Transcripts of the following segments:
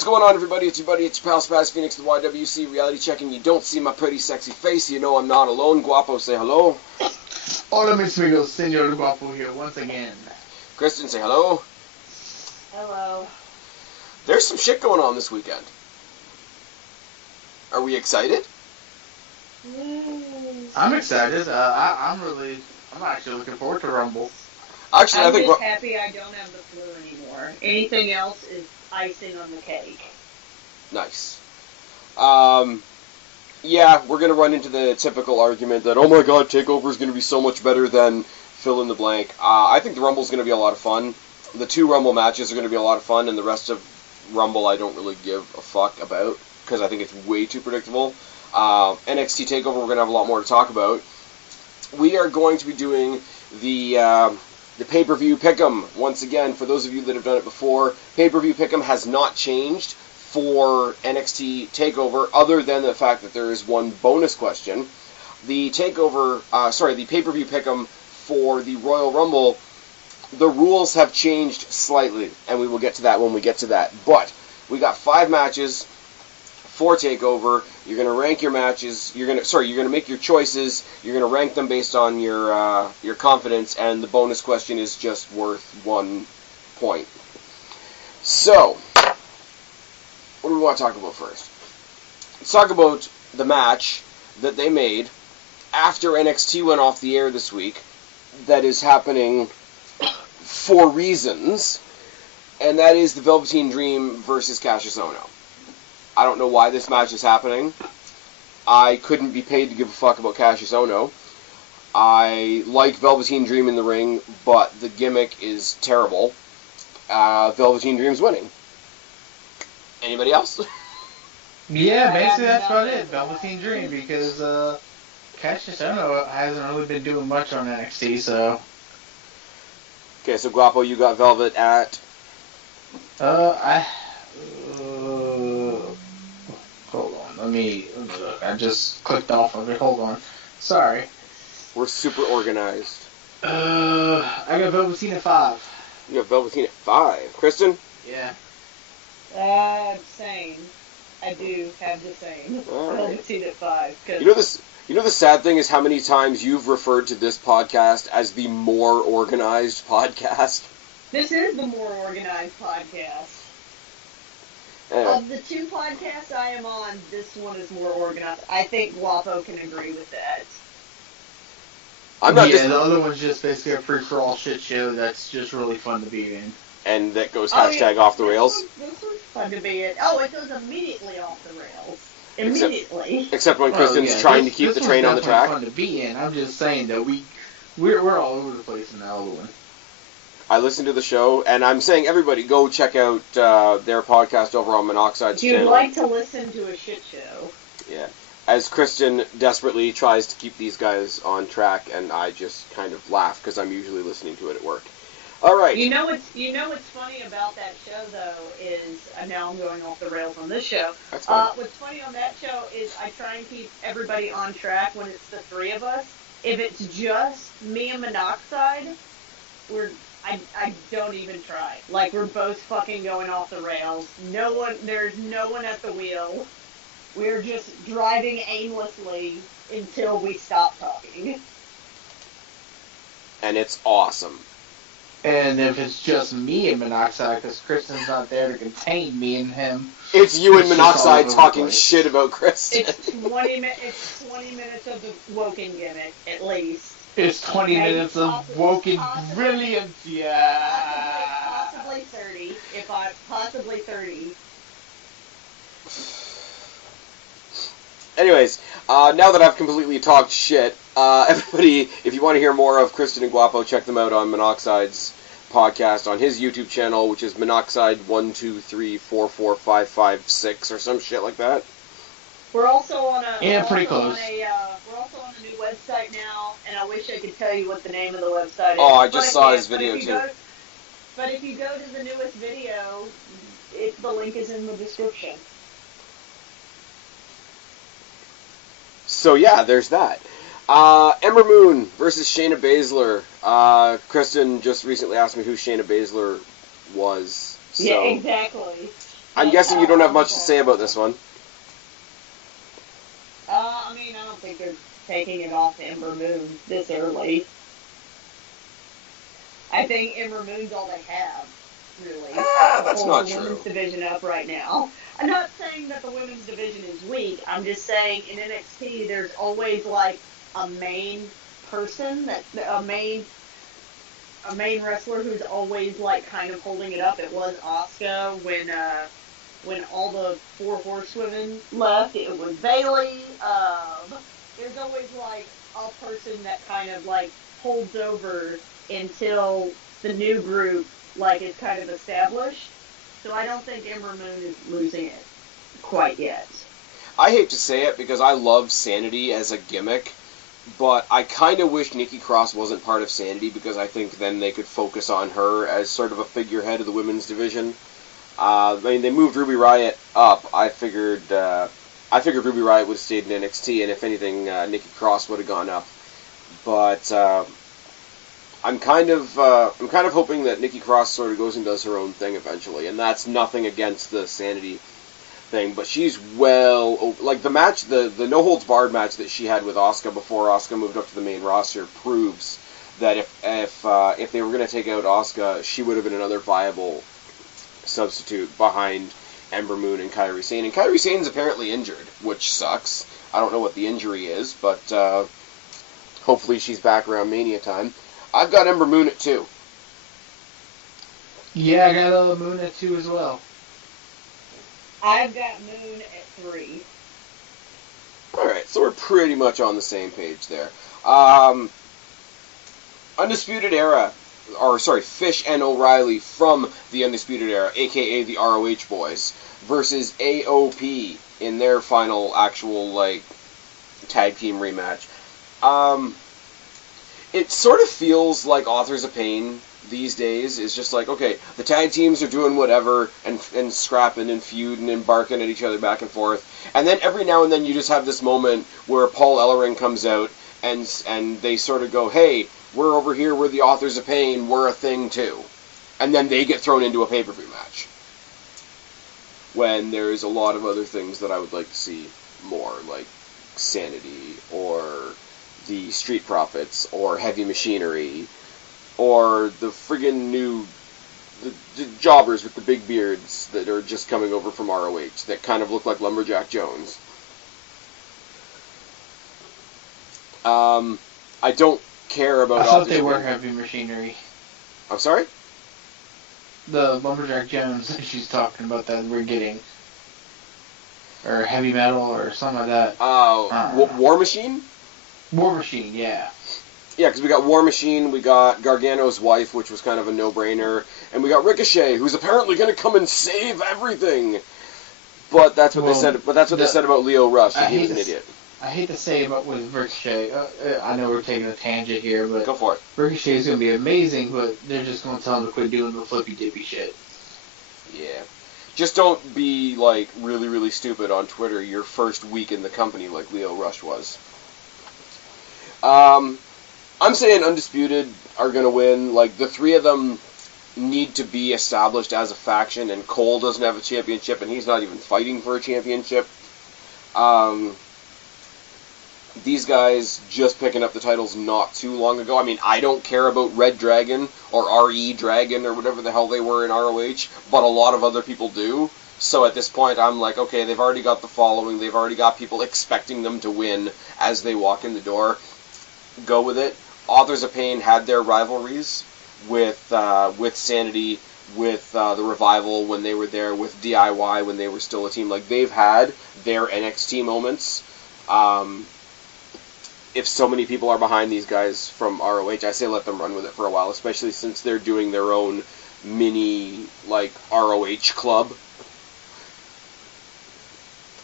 What's going on, everybody? It's your buddy, it's your pal Spaz Phoenix, the YWC reality checking. You don't see my pretty, sexy face. You know I'm not alone. Guapo, say hello. Hola, mis amigos. Senor Guapo here once again. Kristen, say hello. Hello. There's some shit going on this weekend. Are we excited? I'm excited. I'm actually looking forward to Rumble. Actually, I'm just happy I don't have the flu anymore. Anything else is icing on the cake. Nice. Yeah, we're going to run into the typical argument that, oh my god, TakeOver is going to be so much better than fill in the blank. I think the Rumble is going to be a lot of fun. The 2 Rumble matches are going to be a lot of fun, and the rest of Rumble I don't really give a fuck about, because I think it's way too predictable. NXT Takeover, we're going to have a lot more to talk about. We are going to be doing the pay-per-view Pick 'em. Once again, for those of you that have done it before, pay-per-view Pick 'em has not changed for NXT Takeover, other than the fact that there is one bonus question. The pay-per-view Pick 'em for the Royal Rumble, the rules have changed slightly, and we will get to that when we get to that. But we got 5 matches for TakeOver. You're going to rank your matches. You're going to make your choices. You're going to rank them based on your confidence, and the bonus question is just worth 1 point. So, what do we want to talk about first? Let's talk about the match that they made after NXT went off the air this week that is happening for reasons, and that is the Velveteen Dream versus Cassius Ohno. I don't know why this match is happening. I couldn't be paid to give a fuck about Cassius Ohno. I like Velveteen Dream in the ring, but the gimmick is terrible. Velveteen Dream's winning. Anybody else? Yeah, basically that's about it. Velveteen Dream, because Cassius Ohno hasn't really been doing much on NXT, so... Okay, so Guapo, you got Velvet at... Hold on, let me look. I just clicked off of it. Hold on. Sorry. We're super organized. I got Velveteen at 5. You got Velveteen at 5. Kristen? Yeah. Same. I do have the same. All right. Velveteen at 5. You know the sad thing is how many times you've referred to this podcast as the more organized podcast? This is the more organized podcast. Of the 2 podcasts I am on, this one is more organized. I think Guapo can agree with that. The other one's just basically a free-for-all shit show that's just really fun to be in. And that goes hashtag off the rails. This one's fun to be in. Oh, it goes immediately off the rails. Immediately. Except when Kristen's trying to keep the train on the track. This one's definitely fun to be in. I'm just saying that we're all over the place in that other one. I listened to the show, and I'm saying everybody go check out their podcast over on Monoxide's channel. If you'd like to listen to a shit show. Yeah. As Kristen desperately tries to keep these guys on track, and I just kind of laugh because I'm usually listening to it at work. All right. You know what's funny about that show though is now I'm going off the rails on this show. That's fine. What's funny on that show is I try and keep everybody on track when it's the 3 of us. If it's just me and Monoxide, I don't even try. Like, we're both fucking going off the rails. There's no one at the wheel. We're just driving aimlessly until we stop talking. And it's awesome. And if it's just me and Monoxide, because Kristen's not there to contain me and him. It's you and Monoxide talking shit about Kristen. It's 20 minutes of the Woken gimmick, at least. It's 20 minutes of Woken brilliance, yeah. Possibly 30, possibly 30. Anyways, now that I've completely talked shit, everybody, if you want to hear more of Kristen and Guapo, check them out on Monoxide's podcast on his YouTube channel, which is Monoxide12344556 or some shit like that. We're also on a pretty close. We're also on a new website now, and I wish I could tell you what the name of the website is. Oh, I just saw his video too. But if you go to the newest video, the link is in the description. So yeah, there's that. Ember Moon versus Shayna Baszler. Kristen just recently asked me who Shayna Baszler was. So. Yeah, exactly. I'm guessing you don't have much to say about this one. I mean, I don't think they're taking it off Ember Moon this early. I think Ember Moon's all they have, really. That's not the true. women's division up right now. I'm not saying that the women's division is weak. I'm just saying in NXT there's always like a main person, a main wrestler who's always like kind of holding it up. It was Asuka when all the 4 horsewomen left. It was Bayley. There's always like a person that kind of like holds over until the new group like is kind of established. So I don't think Ember Moon is losing it quite yet. I hate to say it because I love Sanity as a gimmick, but I kind of wish Nikki Cross wasn't part of Sanity because I think then they could focus on her as sort of a figurehead of the women's division. I mean, they moved Ruby Riott up. I figured Ruby Riott would have stayed in NXT, and if anything, Nikki Cross would have gone up. But I'm kind of hoping that Nikki Cross sort of goes and does her own thing eventually, and that's nothing against the Sanity thing, but she's like the match, the no holds barred match that she had with Asuka before Asuka moved up to the main roster proves that if they were going to take out Asuka, she would have been another viable substitute behind Ember Moon and Kairi Sane. And Kairi Sane's apparently injured, which sucks. I don't know what the injury is, but hopefully she's back around Mania time. I've got Ember Moon at 2. Yeah, I got Moon at 2 as well. I've got Moon at 3. Alright, so we're pretty much on the same page there. Undisputed Era, Fish and O'Reilly from the Undisputed Era, aka the ROH Boys, versus AOP in their final actual, like, tag team rematch. It sort of feels like Authors of Pain these days. Is just like, okay, the tag teams are doing whatever and scrapping and feuding and barking at each other back and forth, and then every now and then you just have this moment where Paul Ellering comes out and they sort of go, hey, we're over here, we're the Authors of Pain, we're a thing too. And then they get thrown into a pay-per-view match. When there's a lot of other things that I would like to see more, like Sanity, or the Street Profits, or Heavy Machinery, or the friggin' new the jobbers with the big beards that are just coming over from ROH that kind of look like Lumberjack Jones. I don't care about... I thought they were Heavy Machinery. I'm sorry? The Lumberjack Jones that she's talking about that we're getting. Or Heavy Metal or something like that. War Machine? War Machine, yeah. Yeah, because we got War Machine, we got Gargano's wife, which was kind of a no-brainer, and we got Ricochet, who's apparently going to come and save everything. But that's what they said. But that's what they said about Leo Rush. He was an idiot. I hate to say about with Ricochet. I know we're taking a tangent here, but go for it. Ricochet is going to be amazing, but they're just going to tell him to quit doing the flippy dippy shit. Yeah. Just don't be, like, really, really stupid on Twitter your first week in the company like Leo Rush was. I'm saying Undisputed are going to win. Like, the three of them need to be established as a faction, and Cole doesn't have a championship, and he's not even fighting for a championship. These guys just picking up the titles not too long ago. I mean, I don't care about Red Dragon or RE Dragon or whatever the hell they were in ROH, but a lot of other people do. So at this point, I'm like, okay, they've already got the following. They've already got people expecting them to win as they walk in the door. Go with it. Authors of Pain had their rivalries with Sanity, with the Revival when they were there, with DIY when they were still a team. Like, they've had their NXT moments. If so many people are behind these guys from ROH, I say let them run with it for a while, especially since they're doing their own mini, like, ROH club.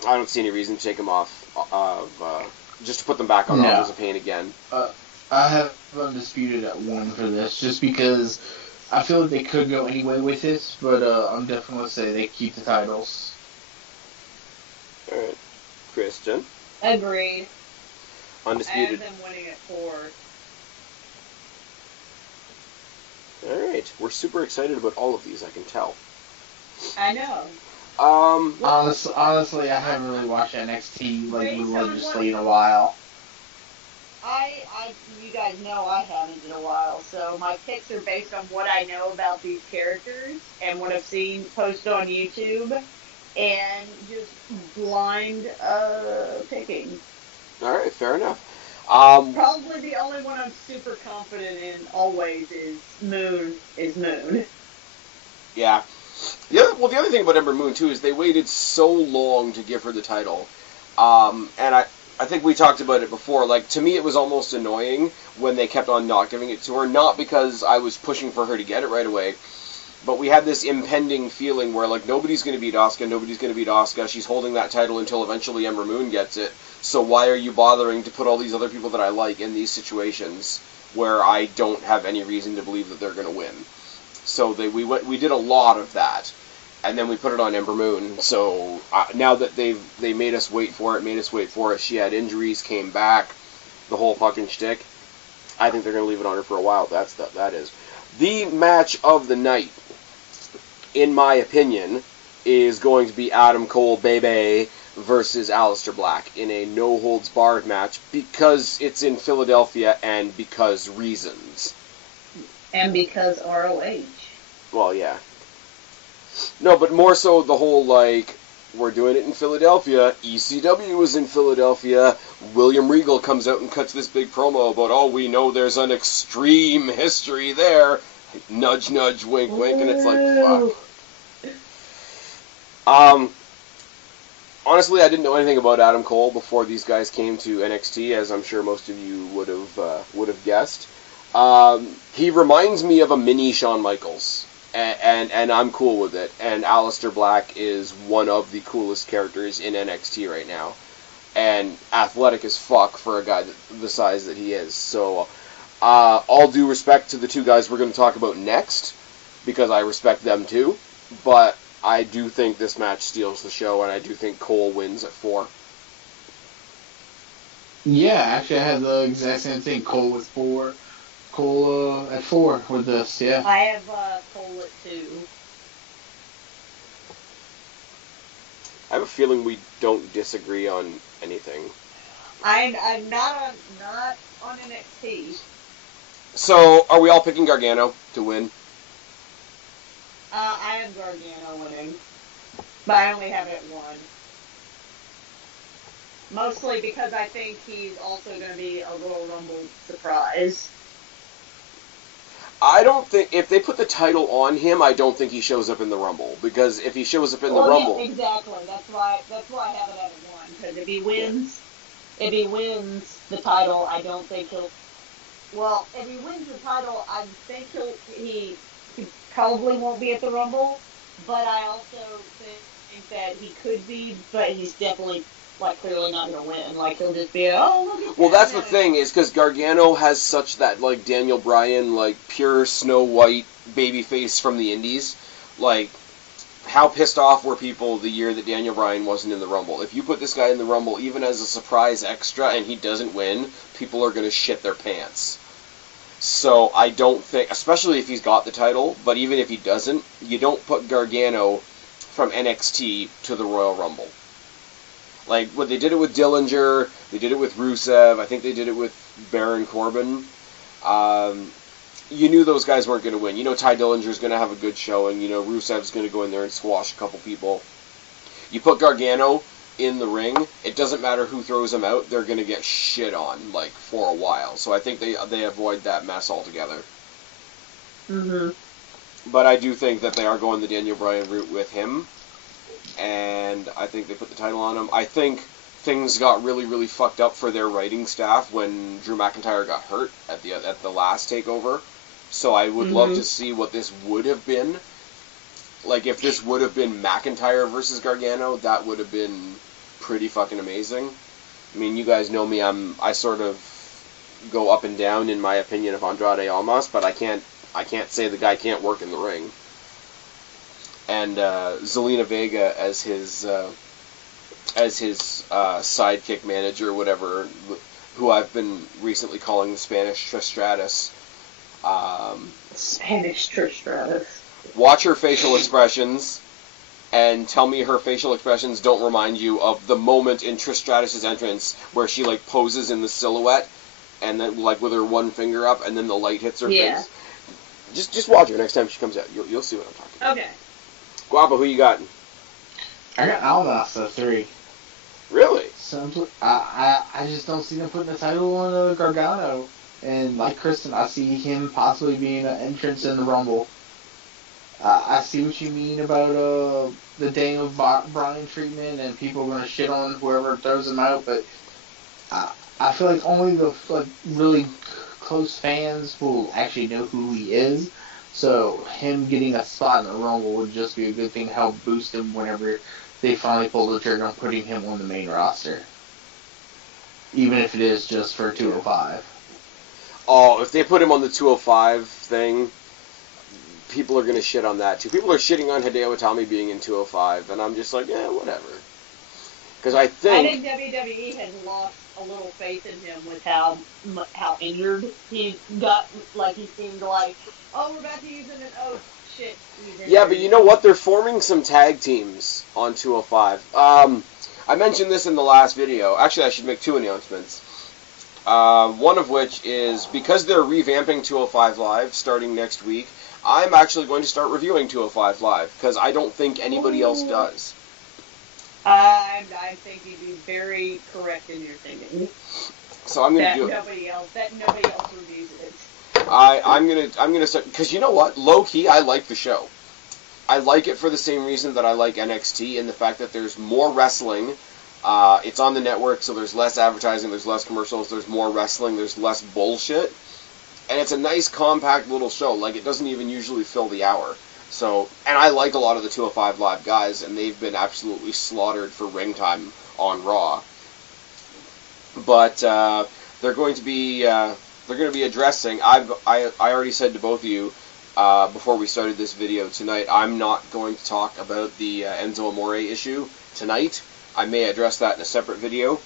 I don't see any reason to take them off, just to put them back on Authors of Pain again. I have Undisputed at 1 for this, just because I feel like they could go anyway with it, but I'm definitely going to say they keep the titles. Alright. Kristen? Agreed. Undisputed. I have them winning at 4. Alright. We're super excited about all of these, I can tell. I know. Honestly, I haven't really watched NXT religiously in a while. You guys know I haven't in a while, so my picks are based on what I know about these characters and what I've seen posted on YouTube, and just blind picking. All right, fair enough. Probably the only one I'm super confident in always is Moon. Yeah. Yeah. Well, the other thing about Ember Moon too is they waited so long to give her the title, and I think we talked about it before. Like, to me, it was almost annoying when they kept on not giving it to her. Not because I was pushing for her to get it right away, but we had this impending feeling where, like, nobody's going to beat Asuka. She's holding that title until eventually Ember Moon gets it. So why are you bothering to put all these other people that I like in these situations where I don't have any reason to believe that they're going to win? So we did a lot of that. And then we put it on Ember Moon. So now that they made us wait for it, she had injuries, came back, the whole fucking shtick. I think they're going to leave it on her for a while. That is. The match of the night, in my opinion, is going to be Adam Cole, Bebe, versus Aleister Black in a no-holds-barred match because it's in Philadelphia and because reasons. And because ROH. Well, yeah. No, but more so the whole, like, we're doing it in Philadelphia, ECW is in Philadelphia, William Regal comes out and cuts this big promo about, oh, we know there's an extreme history there, nudge, nudge, wink, wink, and it's like, fuck. Honestly, I didn't know anything about Adam Cole before these guys came to NXT, as I'm sure most of you would have guessed. He reminds me of a mini Shawn Michaels. And I'm cool with it. And Aleister Black is one of the coolest characters in NXT right now. And athletic as fuck for a guy the size that he is. So, all due respect to the two guys we're going to talk about next, because I respect them too. But I do think this match steals the show, and I do think Cole wins at 4. Yeah, actually I had the exact same thing. Cole with 4. Cole at 4 with this, yeah. I have Cole at 2. I have a feeling we don't disagree on anything. I'm not on NXT. So, are we all picking Gargano to win? I have Gargano winning, but I only have it at 1. Mostly because I think he's also going to be a Royal Rumble surprise. I don't think, if they put the title on him, I don't think he shows up in the Rumble. Because if he shows up in the Rumble... Yeah, exactly. That's why I have it at 1. Because if he wins the title, I don't think he'll... Well, if he wins the title, I think he probably won't be at the Rumble. But I also think that he could be, but he's definitely... like, clearly not going to win. Like, he'll just be, oh, look at Well, that's the thing, is because Gargano has such that, like, Daniel Bryan, like, pure Snow White babyface from the Indies. Like, how pissed off were people the year that Daniel Bryan wasn't in the Rumble? If you put this guy in the Rumble, even as a surprise extra, and he doesn't win, people are going to shit their pants. So, I don't think, especially if he's got the title, but even if he doesn't, you don't put Gargano from NXT to the Royal Rumble. Like, what they did it with Dillinger, they did it with Rusev, I think they did it with Baron Corbin. You knew those guys weren't going to win. You know Ty Dillinger's going to have a good showing. You know Rusev's going to go in there and squash a couple people. You put Gargano in the ring, it doesn't matter who throws him out, they're going to get shit on, like, for a while. So I think they avoid that mess altogether. Mm-hmm. But I do think that they are going the Daniel Bryan route with him. And I think they put the title on him. I think things got really, really fucked up for their writing staff when Drew McIntyre got hurt at the last takeover. So I would love to see what this would have been. Like, if this would have been McIntyre versus Gargano, that would have been pretty fucking amazing. I mean, you guys know me, I sort of go up and down in my opinion of Andrade Almas, but I can't say the guy can't work in the ring. And Zelina Vega as his sidekick manager, whatever, who I've been recently calling the Spanish Trish Stratus. Spanish Trish Stratus. Watch her facial expressions, and tell me her facial expressions don't remind you of the moment in Trish Stratus' entrance where she, like, poses in the silhouette, and then, like, with her one finger up, and then the light hits her face. Just watch her next time she comes out. You'll see what I'm talking about. Okay. Guapo, who you got? I got Almas at 3. Really? So I just don't see them putting the title on Gargano. And like Kristen, I see him possibly being an entrance in the Rumble. I see what you mean about the Daniel Bryan treatment, and people are going to shit on whoever throws him out, but I feel like only the really close fans will actually know who he is. So him getting a spot in the Rumble would just be a good thing to help boost him whenever they finally pull the trigger on putting him on the main roster. Even if it is just for 205. Oh, if they put him on the 205 thing, people are going to shit on that too. People are shitting on Hideo Itami being in 205, and I'm just like, whatever. Because I think WWE has lost a little faith in him with how injured he got. Like, he seemed like, oh, we're about to use him, and oh, shit. Yeah, but you know what? They're forming some tag teams on 205. I mentioned this in the last video. Actually, I should make 2 announcements. One of which is, because they're revamping 205 Live starting next week, I'm actually going to start reviewing 205 Live, because I don't think anybody else does. I think you'd be very correct in your thinking. So I'm going to do it. Nobody else reviews it. I'm gonna start, because you know what? Low key, I like the show. I like it for the same reason that I like NXT, and the fact that there's more wrestling. It's on the network, so there's less advertising, there's less commercials, there's more wrestling, there's less bullshit. And it's a nice, compact little show. Like, it doesn't even usually fill the hour. So, and I like a lot of the 205 Live guys, and they've been absolutely slaughtered for ring time on Raw. But they're going to be addressing. I already said to both of you before we started this video tonight, I'm not going to talk about the Enzo Amore issue tonight. I may address that in a separate video.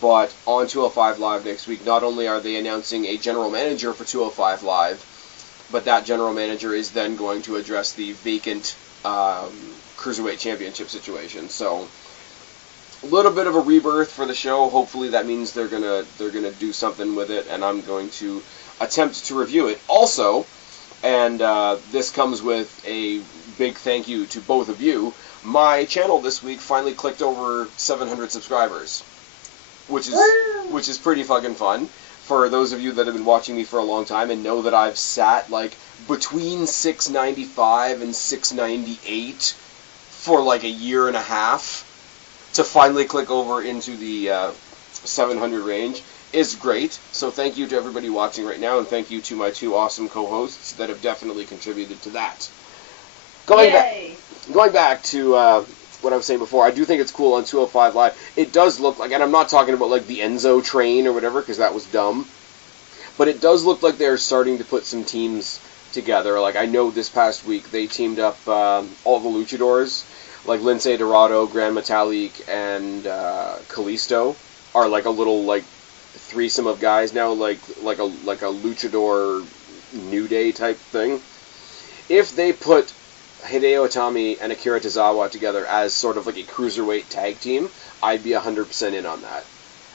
But on 205 Live next week, not only are they announcing a general manager for 205 Live, but that general manager is then going to address the vacant Cruiserweight Championship situation. So, a little bit of a rebirth for the show. Hopefully that means they're gonna do something with it, and I'm going to attempt to review it. Also, and this comes with a big thank you to both of you, my channel this week finally clicked over 700 subscribers, which is pretty fucking fun. For those of you that have been watching me for a long time and know that I've sat like between 695 and 698 for like a year and a half, to finally click over into the 700 range is great. So thank you to everybody watching right now, and thank you to my 2 awesome co-hosts that have definitely contributed to that. Going back to what I was saying before, I do think it's cool on 205 Live. It does look like, and I'm not talking about like the Enzo train or whatever, because that was dumb, but it does look like they're starting to put some teams together. Like, I know this past week they teamed up all the luchadors, like Lince Dorado, Gran Metalik, and Kalisto are like a little like threesome of guys now, like a luchador New Day type thing. If they put Hideo Itami and Akira Tozawa together as sort of like a cruiserweight tag team, I'd be 100% in on that.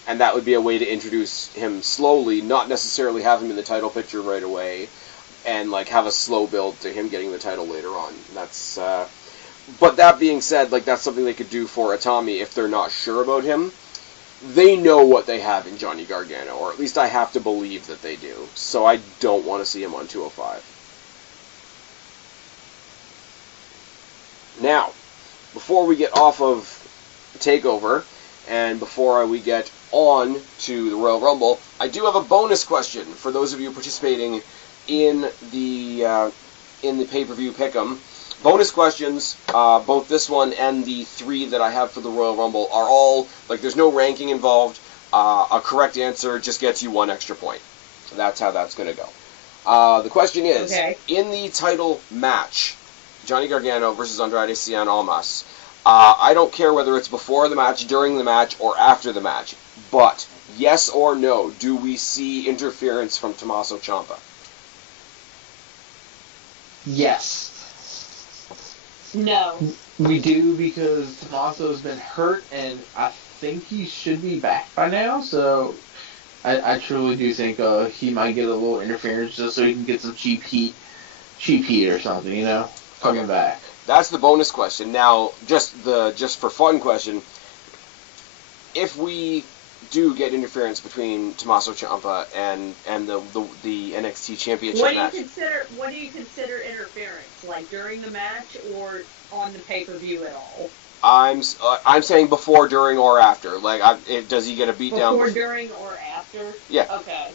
And that would be a way to introduce him slowly, not necessarily have him in the title picture right away, and like have a slow build to him getting the title later on. That's but that being said, like, that's something they could do for Itami if they're not sure about him. They know what they have in Johnny Gargano, or at least I have to believe that they do. So I don't want to see him on 205. Now, before we get off of TakeOver, and before we get on to the Royal Rumble, I do have a bonus question for those of you participating in the pay-per-view pick'em. Bonus questions, both this one and the 3 that I have for the Royal Rumble are all, like, there's no ranking involved. A correct answer just gets you 1 extra point. So that's how that's going to go. The question is, in the title match, Johnny Gargano versus Andrade Cien Almas, I don't care whether it's before the match, during the match, or after the match, but yes or no, do we see interference from Tommaso Ciampa? Yes. No. We do, because Tommaso's been hurt, and I think he should be back by now, so I truly do think he might get a little interference just so he can get some cheap heat or something, you know, coming back. That's the bonus question. Now, just for fun question, if we do get interference between Tommaso Ciampa and the NXT Championship match. What do you consider interference? Like during the match or on the pay-per-view at all? I'm saying before, during, or after. Like, does he get a beatdown? Before, during, or after? Yeah. Okay.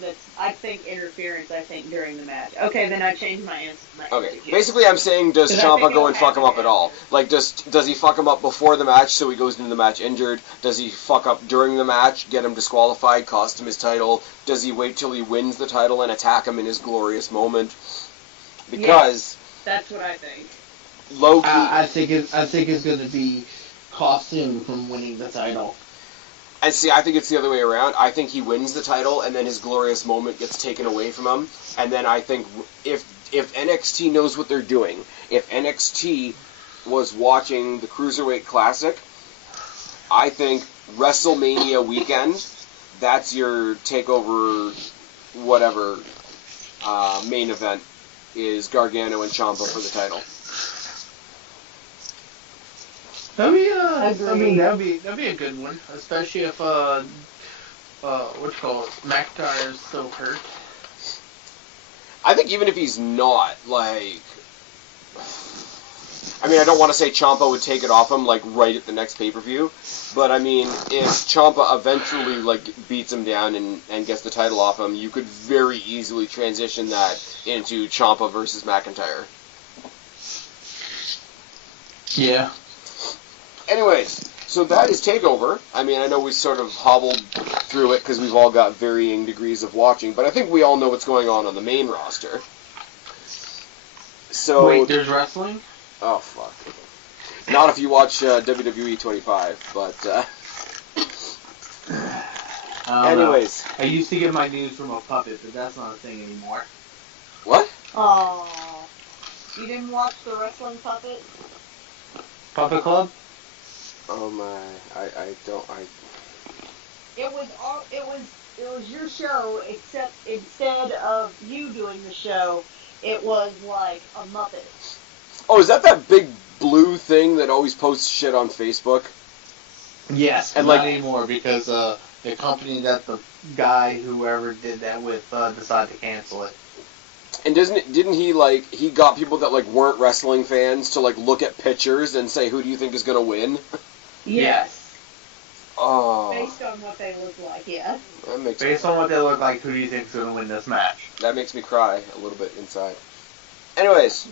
That's. I think interference. I think during the match. Okay, then I changed my answer. Okay. Basically, I'm saying, does Ciampa go and fuck him up at all? Like, does he fuck him up before the match so he goes into the match injured? Does he fuck up during the match, get him disqualified, cost him his title? Does he wait till he wins the title and attack him in his glorious moment? Because that's what I think. Low key, I think it's going to be cost him from winning the title. And see, I think it's the other way around. I think he wins the title, and then his glorious moment gets taken away from him. And then I think if NXT knows what they're doing, if NXT was watching the Cruiserweight Classic, I think WrestleMania weekend, that's your takeover, whatever, main event, is Gargano and Ciampa for the title. That'd be that'd be a good one, especially if McIntyre's still hurt. I think even if he's not, like, I mean, I don't want to say Ciampa would take it off him like right at the next pay-per-view, but I mean, if Ciampa eventually like beats him down and gets the title off him, you could very easily transition that into Ciampa versus McIntyre. Yeah. Anyways, so that is TakeOver. I mean, I know we sort of hobbled through it because we've all got varying degrees of watching, but I think we all know what's going on the main roster. So wait, there's wrestling? Oh, fuck. Not if you watch WWE 25, but... anyways. I used to get my news from a puppet, but that's not a thing anymore. What? Oh, you didn't watch the wrestling puppet? Puppet Club? Oh my, I don't. It was your show, except instead of you doing the show, it was like a Muppet. Oh, is that big blue thing that always posts shit on Facebook? Yes, and not anymore because the company that the guy, whoever did that with, decided to cancel it. And didn't he he got people that weren't wrestling fans to look at pictures and say, who do you think is gonna win? Yes. Oh. Based on what they look like, yes. Based on what they look like, who do you think is gonna win this match? That makes me cry a little bit inside. Anyways.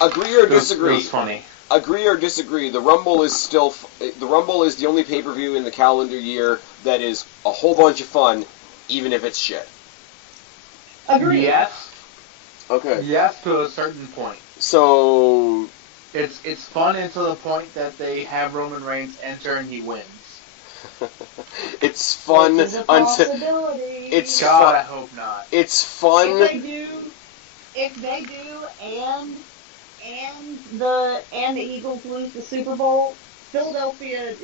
Agree or disagree? It was funny. Agree or disagree? The Rumble is the only pay-per-view in the calendar year that is a whole bunch of fun, even if it's shit. Agree. Yes. Okay. Yes, to a certain point. So it's fun until the point that they have Roman Reigns enter and he wins. It's fun until it's God, fun. I hope not. It's fun. If they do, and the Eagles lose the Super Bowl, Philadelphia,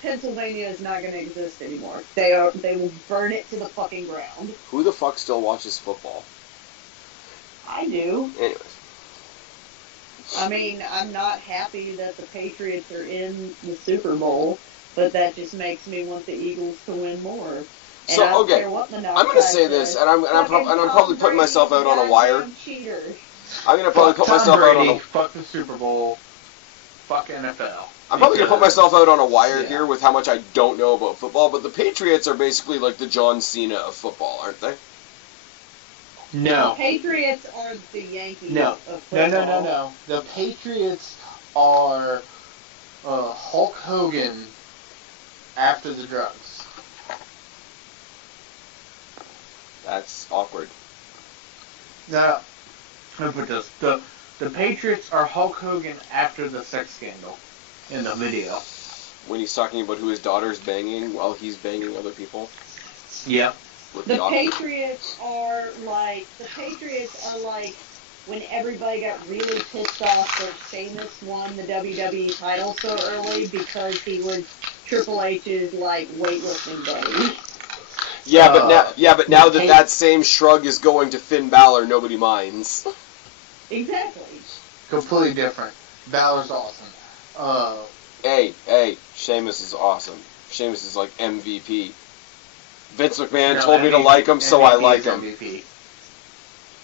Pennsylvania is not going to exist anymore. They will burn it to the fucking ground. Who the fuck still watches football? I do. Anyways. I mean, I'm not happy that the Patriots are in the Super Bowl, but that just makes me want the Eagles to win more. And so I don't okay, care what the I'm going to say this, and I'm probably putting myself out on a wire. Cheater. I'm going to probably put myself out on a... Fuck the Super Bowl. Fuck NFL. I'm probably going to put myself out on a wire here with how much I don't know about football, but the Patriots are basically like the John Cena of football, aren't they? No. The Patriots are the Yankees of football. No. The Patriots are Hulk Hogan after the drugs. That's awkward. Now, let me put this. The Patriots are Hulk Hogan after the sex scandal in the video. When he's talking about who his daughter's banging while he's banging other people? Yep. The Patriots are like when everybody got really pissed off that Sheamus won the WWE title so early because he was Triple H's, like, weightlifting buddy. But now that same shrug is going to Finn Balor, nobody minds. Exactly. Completely different. Balor's awesome. Hey, Sheamus is awesome. Sheamus is like MVP. Vince McMahon told me to like him, so I like him. MVP.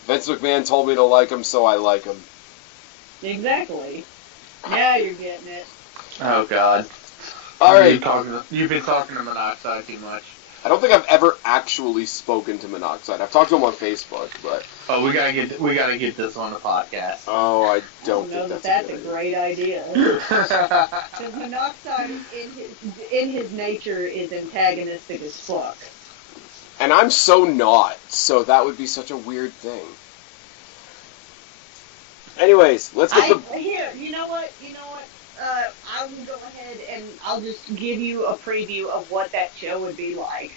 Vince McMahon told me to like him, so I like him. Exactly. Now you're getting it. Oh, God. Alright. You've been talking to Monoxide too much. I don't think I've ever actually spoken to Monoxide. I've talked to him on Facebook, but... Oh, we gotta get this on the podcast. Oh, I don't know think that's a great idea. Because Monoxide, in his nature, is antagonistic as fuck. And I'm so not, so that would be such a weird thing. Anyways, let's get Here, you know what? I will go ahead and I'll just give you a preview of what that show would be like.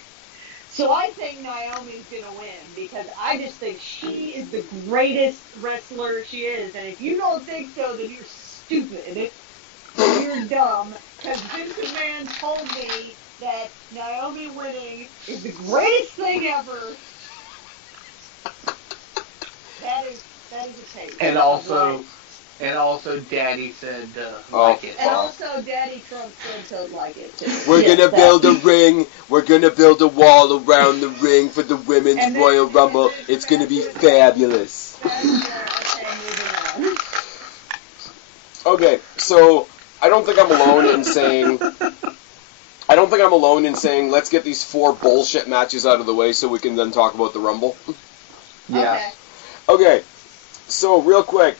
So I think Naomi's gonna win because I just think she is the greatest wrestler she is. And if you don't think so, then you're stupid. Or you're dumb. Because Vince McMahon told me that Naomi winning is the greatest thing ever. That is a take. And also, Daddy said like it. And also, Daddy Trump said to like it too. We're gonna build a ring. We're gonna build a wall around the ring for the Women's Royal Rumble. It's gonna be fabulous. Okay, so I don't think I'm alone in saying let's get these 4 bullshit matches out of the way so we can then talk about the Rumble. Yeah. Okay, so real quick.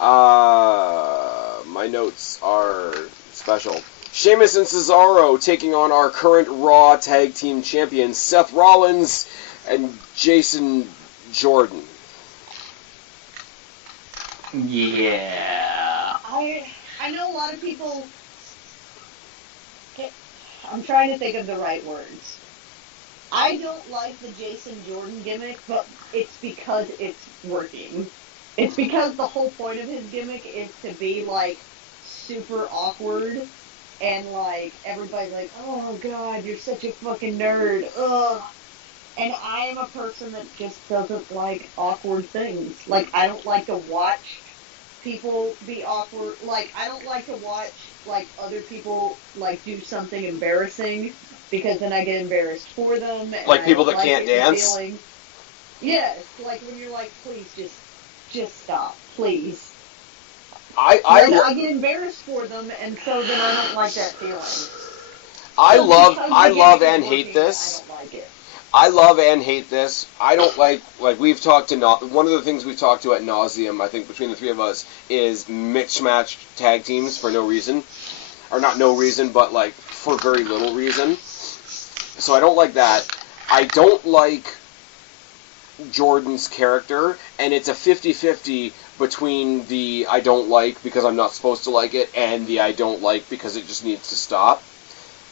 My notes are special. Sheamus and Cesaro taking on our current Raw Tag Team Champions, Seth Rollins and Jason Jordan. Yeah. I know a lot of people... I'm trying to think of the right words. I don't like the Jason Jordan gimmick, but it's because it's working. It's because the whole point of his gimmick is to be, like, super awkward, and, like, everybody's like, oh, God, you're such a fucking nerd, ugh. And I am a person that just doesn't like awkward things. Like, I don't like to watch people be awkward. Like, I don't like to watch, like, other people, like, do something embarrassing, because then I get embarrassed for them. And like people that can't dance? Yes, like, when you're like, please, just stop, please. I get embarrassed for them, and so then I don't like that feeling. I love and hate this. I don't like it. I love and hate this. I don't like we've talked to, one of the things we've talked to at nauseum, I think, between the three of us, is mixed-match tag teams for no reason. Or not no reason, but, like, for very little reason. So I don't like that. I don't like Jordan's character, and it's a 50-50 between the I don't like because I'm not supposed to like it, and the I don't like because it just needs to stop.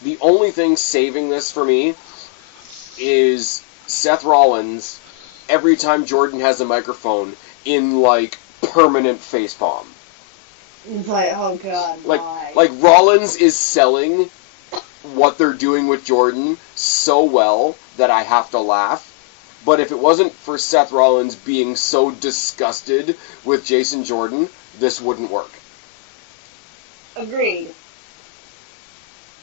The only thing saving this for me is Seth Rollins, every time Jordan has a microphone, in, like, permanent facepalm. It's like, oh God, why? Like Rollins is selling what they're doing with Jordan so well that I have to laugh. But if it wasn't for Seth Rollins being so disgusted with Jason Jordan, this wouldn't work. Agreed.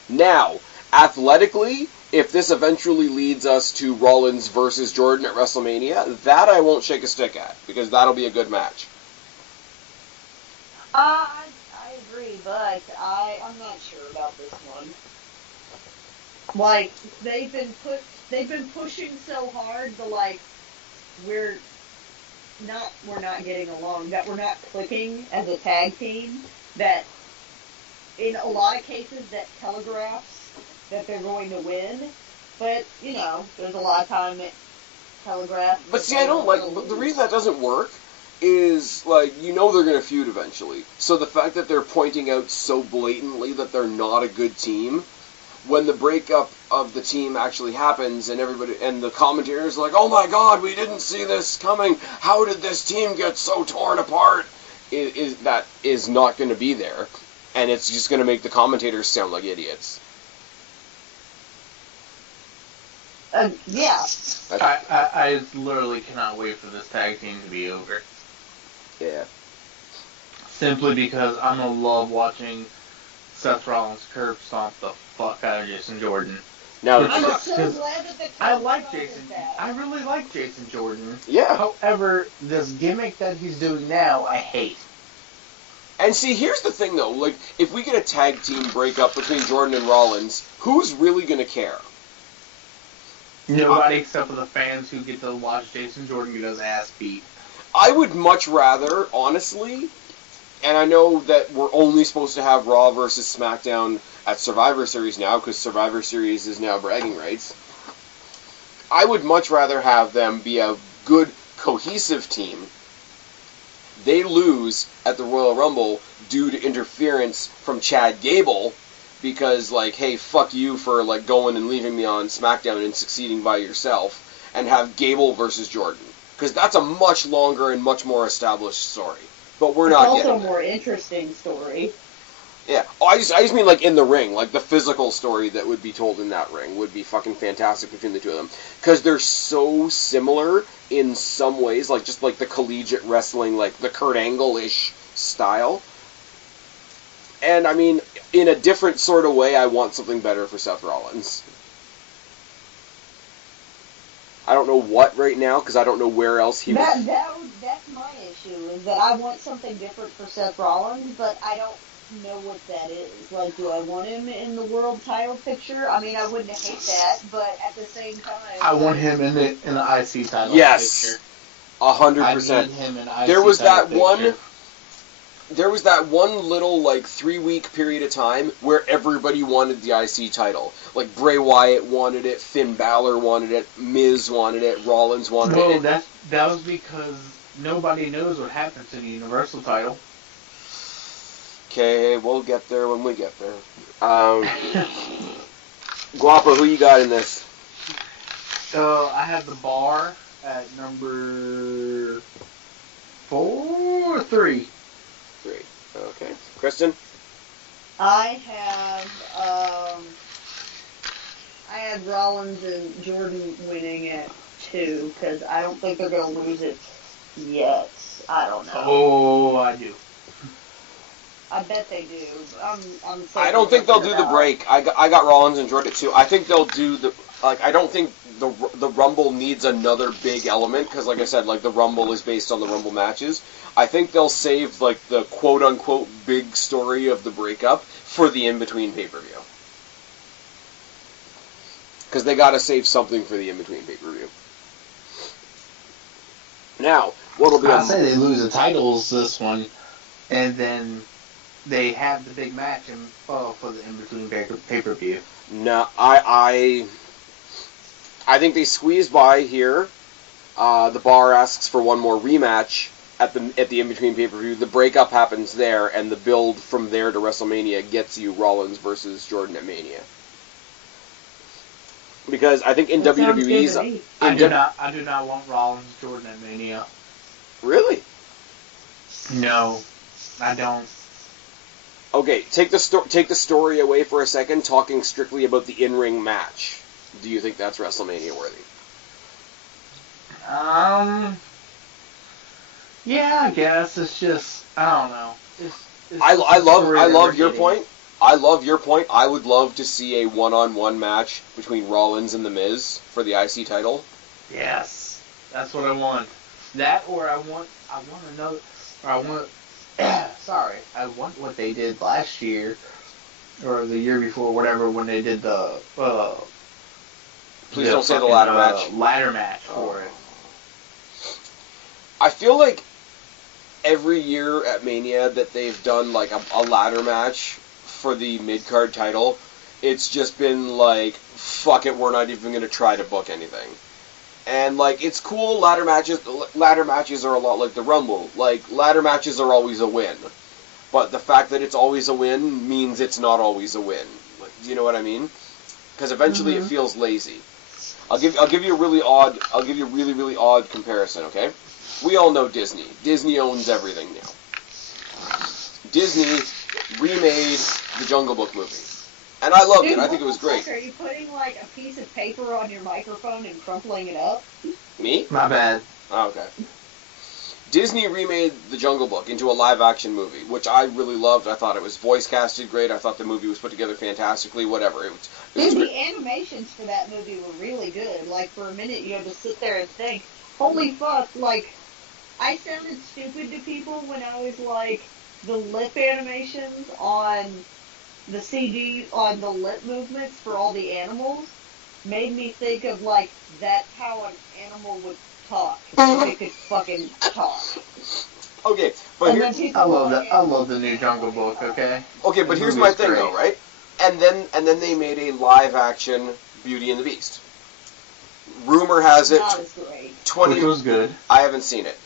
Now, athletically, if this eventually leads us to Rollins versus Jordan at WrestleMania, that I won't shake a stick at, because that'll be a good match. I agree, but I'm not sure about this one. Like, they've been pushing so hard to, like, we're not getting along, that we're not clicking as a tag team, that in a lot of cases that telegraphs that they're going to win, but, you know, there's a lot of time it telegraphs. But see, I don't like, the reason that doesn't work is, like, you know they're going to feud eventually. So the fact that they're pointing out so blatantly that they're not a good team, when the breakup of the team actually happens and the commentators are like, oh my god, we didn't see this coming, how did this team get so torn apart, that is not going to be there, and it's just going to make the commentators sound like idiots. Yeah. I literally cannot wait for this tag team to be over. Yeah. Simply because I'm going to love watching Seth Rollins curb stomp the fuck out of Jason Jordan. Now, I'm so glad that I like Jason. I really like Jason Jordan. Yeah. However, this gimmick that he's doing now, I hate. And see, here's the thing though, like, if we get a tag team breakup between Jordan and Rollins, who's really going to care? Nobody except for the fans who get to watch Jason Jordan get his ass beat. I would much rather, honestly, and I know that we're only supposed to have Raw versus SmackDown at Survivor Series now, because Survivor Series is now bragging rights. I would much rather have them be a good, cohesive team. They lose at the Royal Rumble due to interference from Chad Gable, because, like, hey, fuck you for, like, going and leaving me on SmackDown and succeeding by yourself, and have Gable versus Jordan. Because that's a much longer and much more established story. But we're not getting It's also there. a more interesting story. Yeah. Oh, I just mean, like, in the ring. Like, the physical story that would be told in that ring would be fucking fantastic between the two of them. Because they're so similar in some ways, like, just like the collegiate wrestling, like, the Kurt Angle-ish style. And, I mean, in a different sort of way, I want something better for Seth Rollins. I don't know what right now, because I don't know where else he That's my issue, is that I want something different for Seth Rollins, but I don't know what that is. Like, do I want him in the world title picture? I mean, I wouldn't hate that, but at the same time... I want him in the IC title Yes! picture. 100%. I need him in IC There was title that one... picture. There was that one little, like, 3-week period of time where everybody wanted the IC title. Like, Bray Wyatt wanted it, Finn Balor wanted it, Miz wanted it, Rollins wanted it. Well, that was because nobody knows what happened to the Universal title. Okay, we'll get there when we get there. Guapo, who you got in this? So, I have the bar at number 4 or 3. 3. Okay. Kristen? I had Rollins and Jordan winning at 2, because I don't think they're going to lose it yet. I don't know. Oh, I do. I bet they do. I don't think they'll do the break. I got Rollins and Jordan too. I think they'll do the... Like, I don't think the Rumble needs another big element, because, like I said, like, the Rumble is based on the Rumble matches. I think they'll save, like, the quote-unquote big story of the breakup for the in-between pay-per-view. Because they gotta save something for the in-between pay-per-view. Now, what'll be... I'll say they lose the titles this one, and then they have the big match for the in-between pay-per-view. No, I think they squeeze by here. The Bar asks for one more rematch at the in-between pay-per-view. The breakup happens there, and the build from there to WrestleMania gets you Rollins versus Jordan at Mania. Because I think in That sounds WWE's... good to me. I do not want Rollins Jordan at Mania. Really? No, I don't. Okay, take the story away for a second, talking strictly about the in-ring match. Do you think that's WrestleMania worthy? Yeah, I guess it's just I don't know. I love your point. I love your point. I would love to see a one-on-one match between Rollins and The Miz for the IC title. Yes, that's what I want. That, or I want another. Or I want. Sorry, I want what they did last year or the year before, whatever, when they did the. Please don't say the ladder match. Ladder match for it. I feel like every year at Mania that they've done like a ladder match for the mid-card title, it's just been like, fuck it, we're not even going to try to book anything. And like, it's cool, ladder matches are a lot like the Rumble. Like, ladder matches are always a win. But the fact that it's always a win means it's not always a win. Like, do you know what I mean? because eventually it feels lazy. I'll give you a really odd comparison. Okay, we all know Disney. Disney owns everything now. Disney remade the Jungle Book movie, and I loved it. I think it was great. Are you putting like a piece of paper on your microphone and crumpling it up? Me? My bad. Oh, okay. Disney remade the Jungle Book into a live-action movie, which I really loved. I thought it was voice-casted great. I thought the movie was put together fantastically. Whatever. It was Dude, the animations for that movie were really good. Like, for a minute, you had to sit there and think, holy fuck, like, I sounded stupid to people when I was like, the lip animations on the CD, on the lip movements for all the animals, made me think of, like, that's how an animal would talk. If it could fucking talk. Okay, but I love the new Jungle Book. Okay. Okay, but here's my thing, though, right? And then they made a live-action Beauty and the Beast. Rumor has it, Not as great. Which was good. I haven't seen it.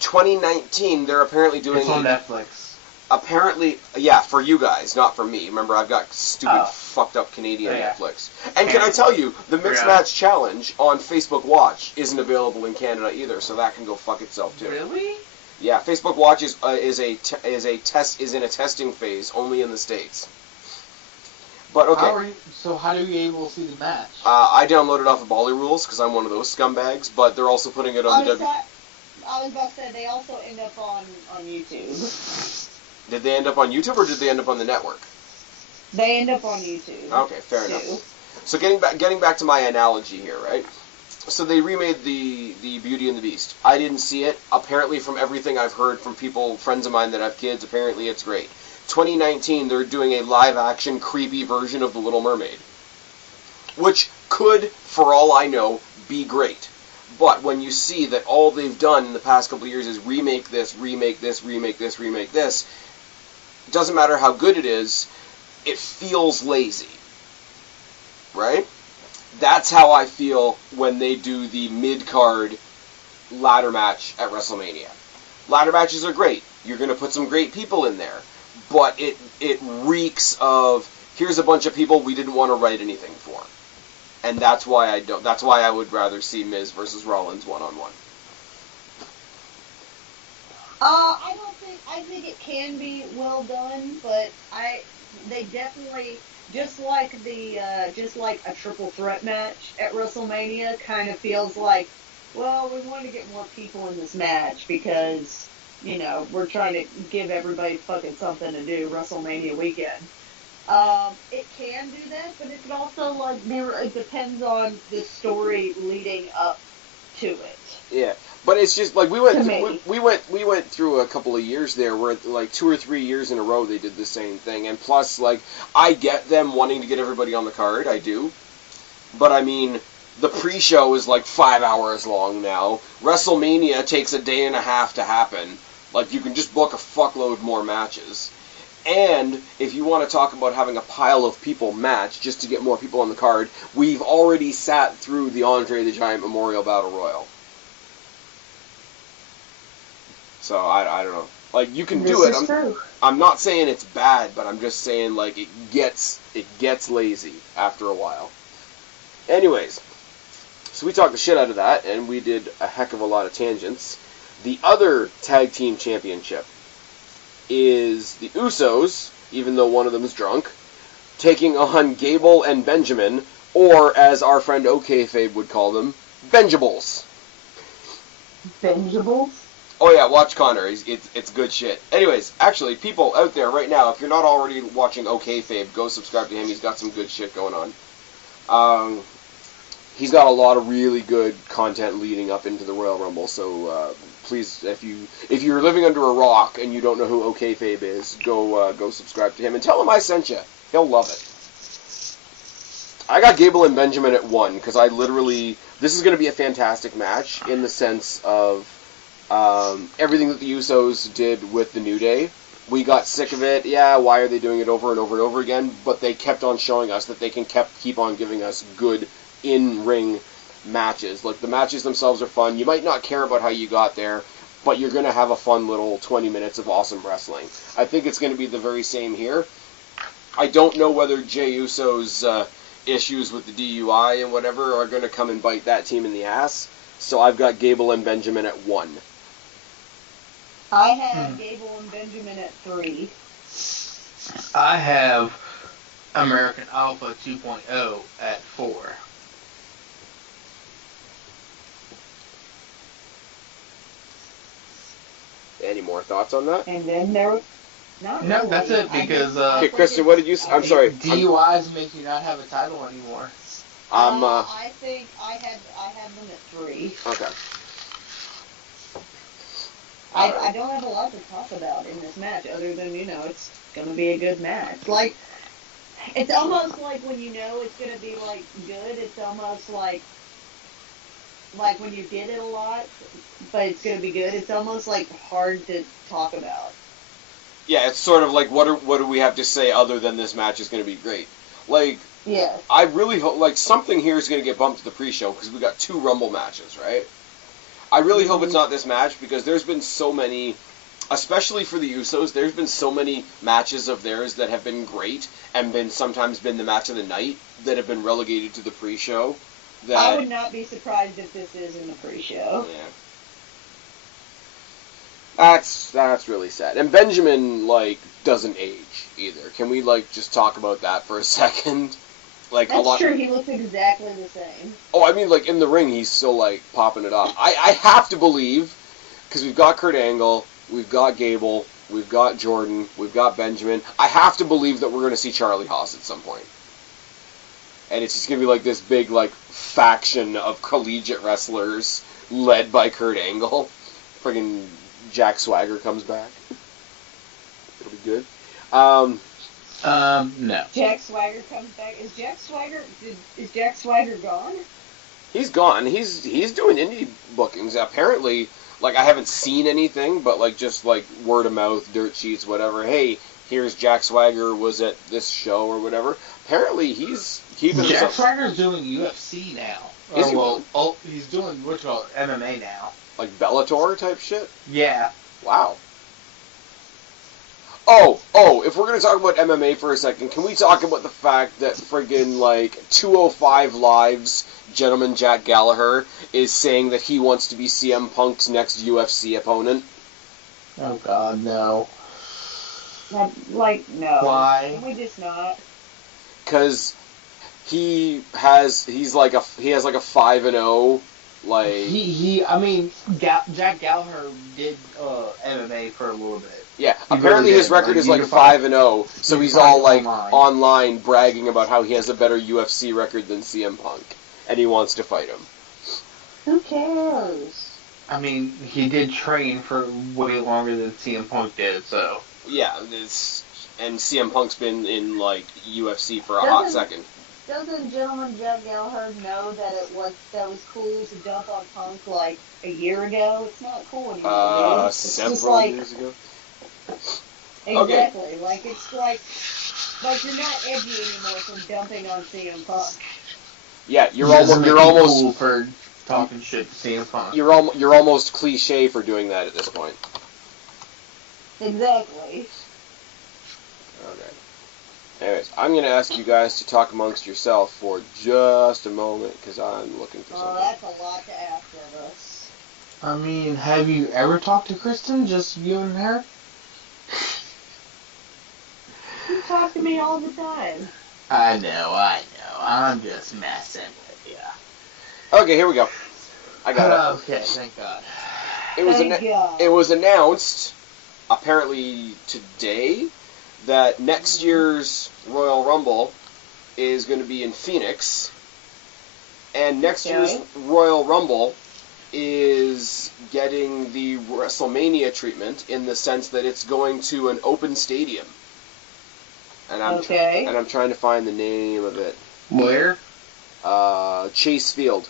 2019, they're apparently doing. It's on Netflix. Apparently, yeah, for you guys, not for me. Remember, I've got stupid, fucked up Canadian Netflix. And can I tell you, the Mixed Match Challenge on Facebook Watch isn't available in Canada either, so that can go fuck itself too. Really? Yeah, Facebook Watch is in a testing phase only in the States. But okay. How do you able to see the match? I downloaded off of Bally Rules because I'm one of those scumbags, but they're also putting it on the I was about to say they also end up on YouTube. Did they end up on YouTube or did they end up on the network? They end up on YouTube. Okay, fair enough. So getting back to my analogy here, right? So they remade the Beauty and the Beast. I didn't see it. Apparently, from everything I've heard from friends of mine that have kids, apparently it's great. 2019, they're doing a live-action, creepy version of The Little Mermaid, which could, for all I know, be great. But when you see that all they've done in the past couple of years is remake this, it doesn't matter how good it is, it feels lazy. Right? That's how I feel when they do the mid-card ladder match at WrestleMania. Ladder matches are great. You're going to put some great people in there. But it reeks of, here's a bunch of people we didn't want to write anything for. And that's why I would rather see Miz versus Rollins one-on-one. I think it can be well done, but they definitely, just like a triple threat match at WrestleMania kind of feels like, well, we want to get more people in this match because, you know, we're trying to give everybody fucking something to do WrestleMania weekend. It can do that, but it can also, like, it depends on the story leading up to it. Yeah, but it's just like we went through a couple of years there where like 2 or 3 years in a row they did the same thing, and plus, like, I get them wanting to get everybody on the card, I do, but I mean, the pre-show is like 5 hours long now. WrestleMania takes a day and a half to happen. Like, you can just book a fuckload more matches. And if you want to talk about having a pile of people match just to get more people on the card, we've already sat through the Andre the Giant Memorial Battle Royal. So I don't know. Like, you can do it. I'm not saying it's bad, but I'm just saying, like, it gets lazy after a while. Anyways, so we talked the shit out of that, and we did a heck of a lot of tangents. The other tag team championship is the Usos, even though one of them is drunk, taking on Gable and Benjamin, or as our friend OKFabe would call them, Benjables. Benjables? Oh yeah, watch Connor. It's good shit. Anyways, actually, people out there right now, if you're not already watching OKFabe, go subscribe to him. He's got some good shit going on. He's got a lot of really good content leading up into the Royal Rumble, so please, if you're living under a rock and you don't know who OKFabe is, go subscribe to him and tell him I sent you. He'll love it. I got Gable and Benjamin at 1 because this is going to be a fantastic match in the sense of everything that the Usos did with the New Day. We got sick of it. Yeah, why are they doing it over and over and over again? But they kept on showing us that they can keep on giving us good in-ring matches. Like, the matches themselves are fun. You might not care about how you got there, but you're going to have a fun little 20 minutes of awesome wrestling. I think it's going to be the very same here. I don't know whether Jey Uso's issues with the DUI and whatever are going to come and bite that team in the ass. So I've got Gable and Benjamin at 1. I have Gable and Benjamin at 3. I have American Alpha 2.0 at 4. Any more thoughts on that? And then there was... No, that's it, because... okay, Kristen, what did you... I'm sorry. DUIs make you not have a title anymore. I think I have them at 3. Okay. I don't have a lot to talk about in this match, other than, it's going to be a good match. Like, it's almost like when you know it's going to be, like, good, it's almost like when you get it a lot, but it's going to be good, it's almost, like, hard to talk about. Yeah, it's sort of like, what do we have to say other than this match is going to be great? Like, yeah. I really hope, like, something here is going to get bumped to the pre-show, because we got 2 Rumble matches, right? I really hope it's not this match, because there's been so many, especially for the Usos, there's been so many matches of theirs that have been great, and sometimes been the match of the night, that have been relegated to the pre-show. That I would not be surprised if this is in the pre-show. Yeah. That's really sad. And Benjamin, like, doesn't age, either. Can we, like, just talk about that for a second? Like, That's true, he looks exactly the same. Oh, I mean, like, in the ring, he's still, like, popping it off. I have to believe, because we've got Kurt Angle, we've got Gable, we've got Jordan, we've got Benjamin. I have to believe that we're going to see Charlie Haas at some point. And it's just going to be, like, this big, like, faction of collegiate wrestlers led by Kurt Angle. Friggin' Jack Swagger comes back. It'll be good. No. Jack Swagger comes back. Is Jack Swagger gone? He's gone. He's doing indie bookings. Apparently, like, I haven't seen anything, but, like, just, like, word of mouth, dirt sheets, whatever. Hey, here's Jack Swagger was at this show or whatever. Apparently, he's keeping Jack Swagger's doing UFC now. Is he? Well, he's doing what's called MMA now. Like Bellator type shit? Yeah. Wow. Oh, if we're going to talk about MMA for a second, can we talk about the fact that friggin', like, 205 Live's gentleman Jack Gallagher is saying that he wants to be CM Punk's next UFC opponent? Oh, God, no. No. Why? Can we just not? Because he has like a 5-0, like... I mean, Jack Gallagher did MMA for a little bit. Yeah, apparently his record is like 5-0, so he's all like online bragging about how he has a better UFC record than CM Punk, and he wants to fight him. Who cares? I mean, he did train for way longer than CM Punk did, so... Yeah, and CM Punk's been in like UFC for a hot second. Doesn't gentleman Jack Gallagher know that that was cool to dump on Punk like a year ago? It's not cool anymore. Several years ago. Exactly. Okay. Like it's like you're not edgy anymore from dumping on CM Punk. Yeah, you're almost cool for talking shit to CM Punk. You're almost cliche for doing that at this point. Exactly. Okay. Anyways, I'm going to ask you guys to talk amongst yourself for just a moment, because I'm looking for something. Oh, that's a lot to ask of us. I mean, have you ever talked to Kristen, just you and her? You talk to me all the time. I know. I'm just messing with you. Okay, here we go. I got it. Okay, thank God. It was announced, apparently today, that next year's Royal Rumble is going to be in Phoenix, and next year's Royal Rumble is getting the WrestleMania treatment in the sense that it's going to an open stadium. And I'm trying to find the name of it. Where? Chase Field.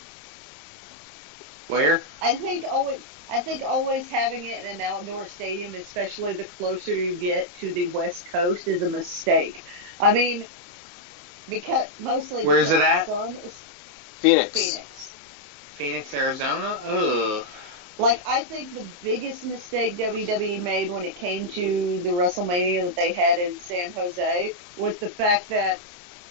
Where? I think always having it in an outdoor stadium, especially the closer you get to the West Coast, is a mistake. I mean, because mostly... Where is it at? Phoenix. Phoenix, Arizona? Ugh. Like, I think the biggest mistake WWE made when it came to the WrestleMania that they had in San Jose was the fact that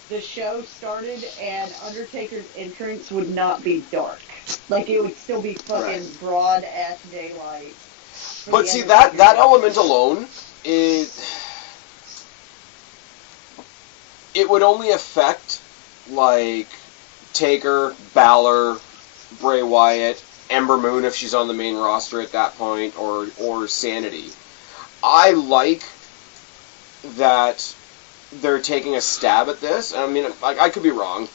the show started and Undertaker's entrance would not be dark. Like, it would still be fucking broad-ass daylight. But see, that element alone is... It would only affect, like, Taker, Balor, Bray Wyatt, Ember Moon if she's on the main roster at that point, or Sanity. I like that they're taking a stab at this. I mean, I could be wrong.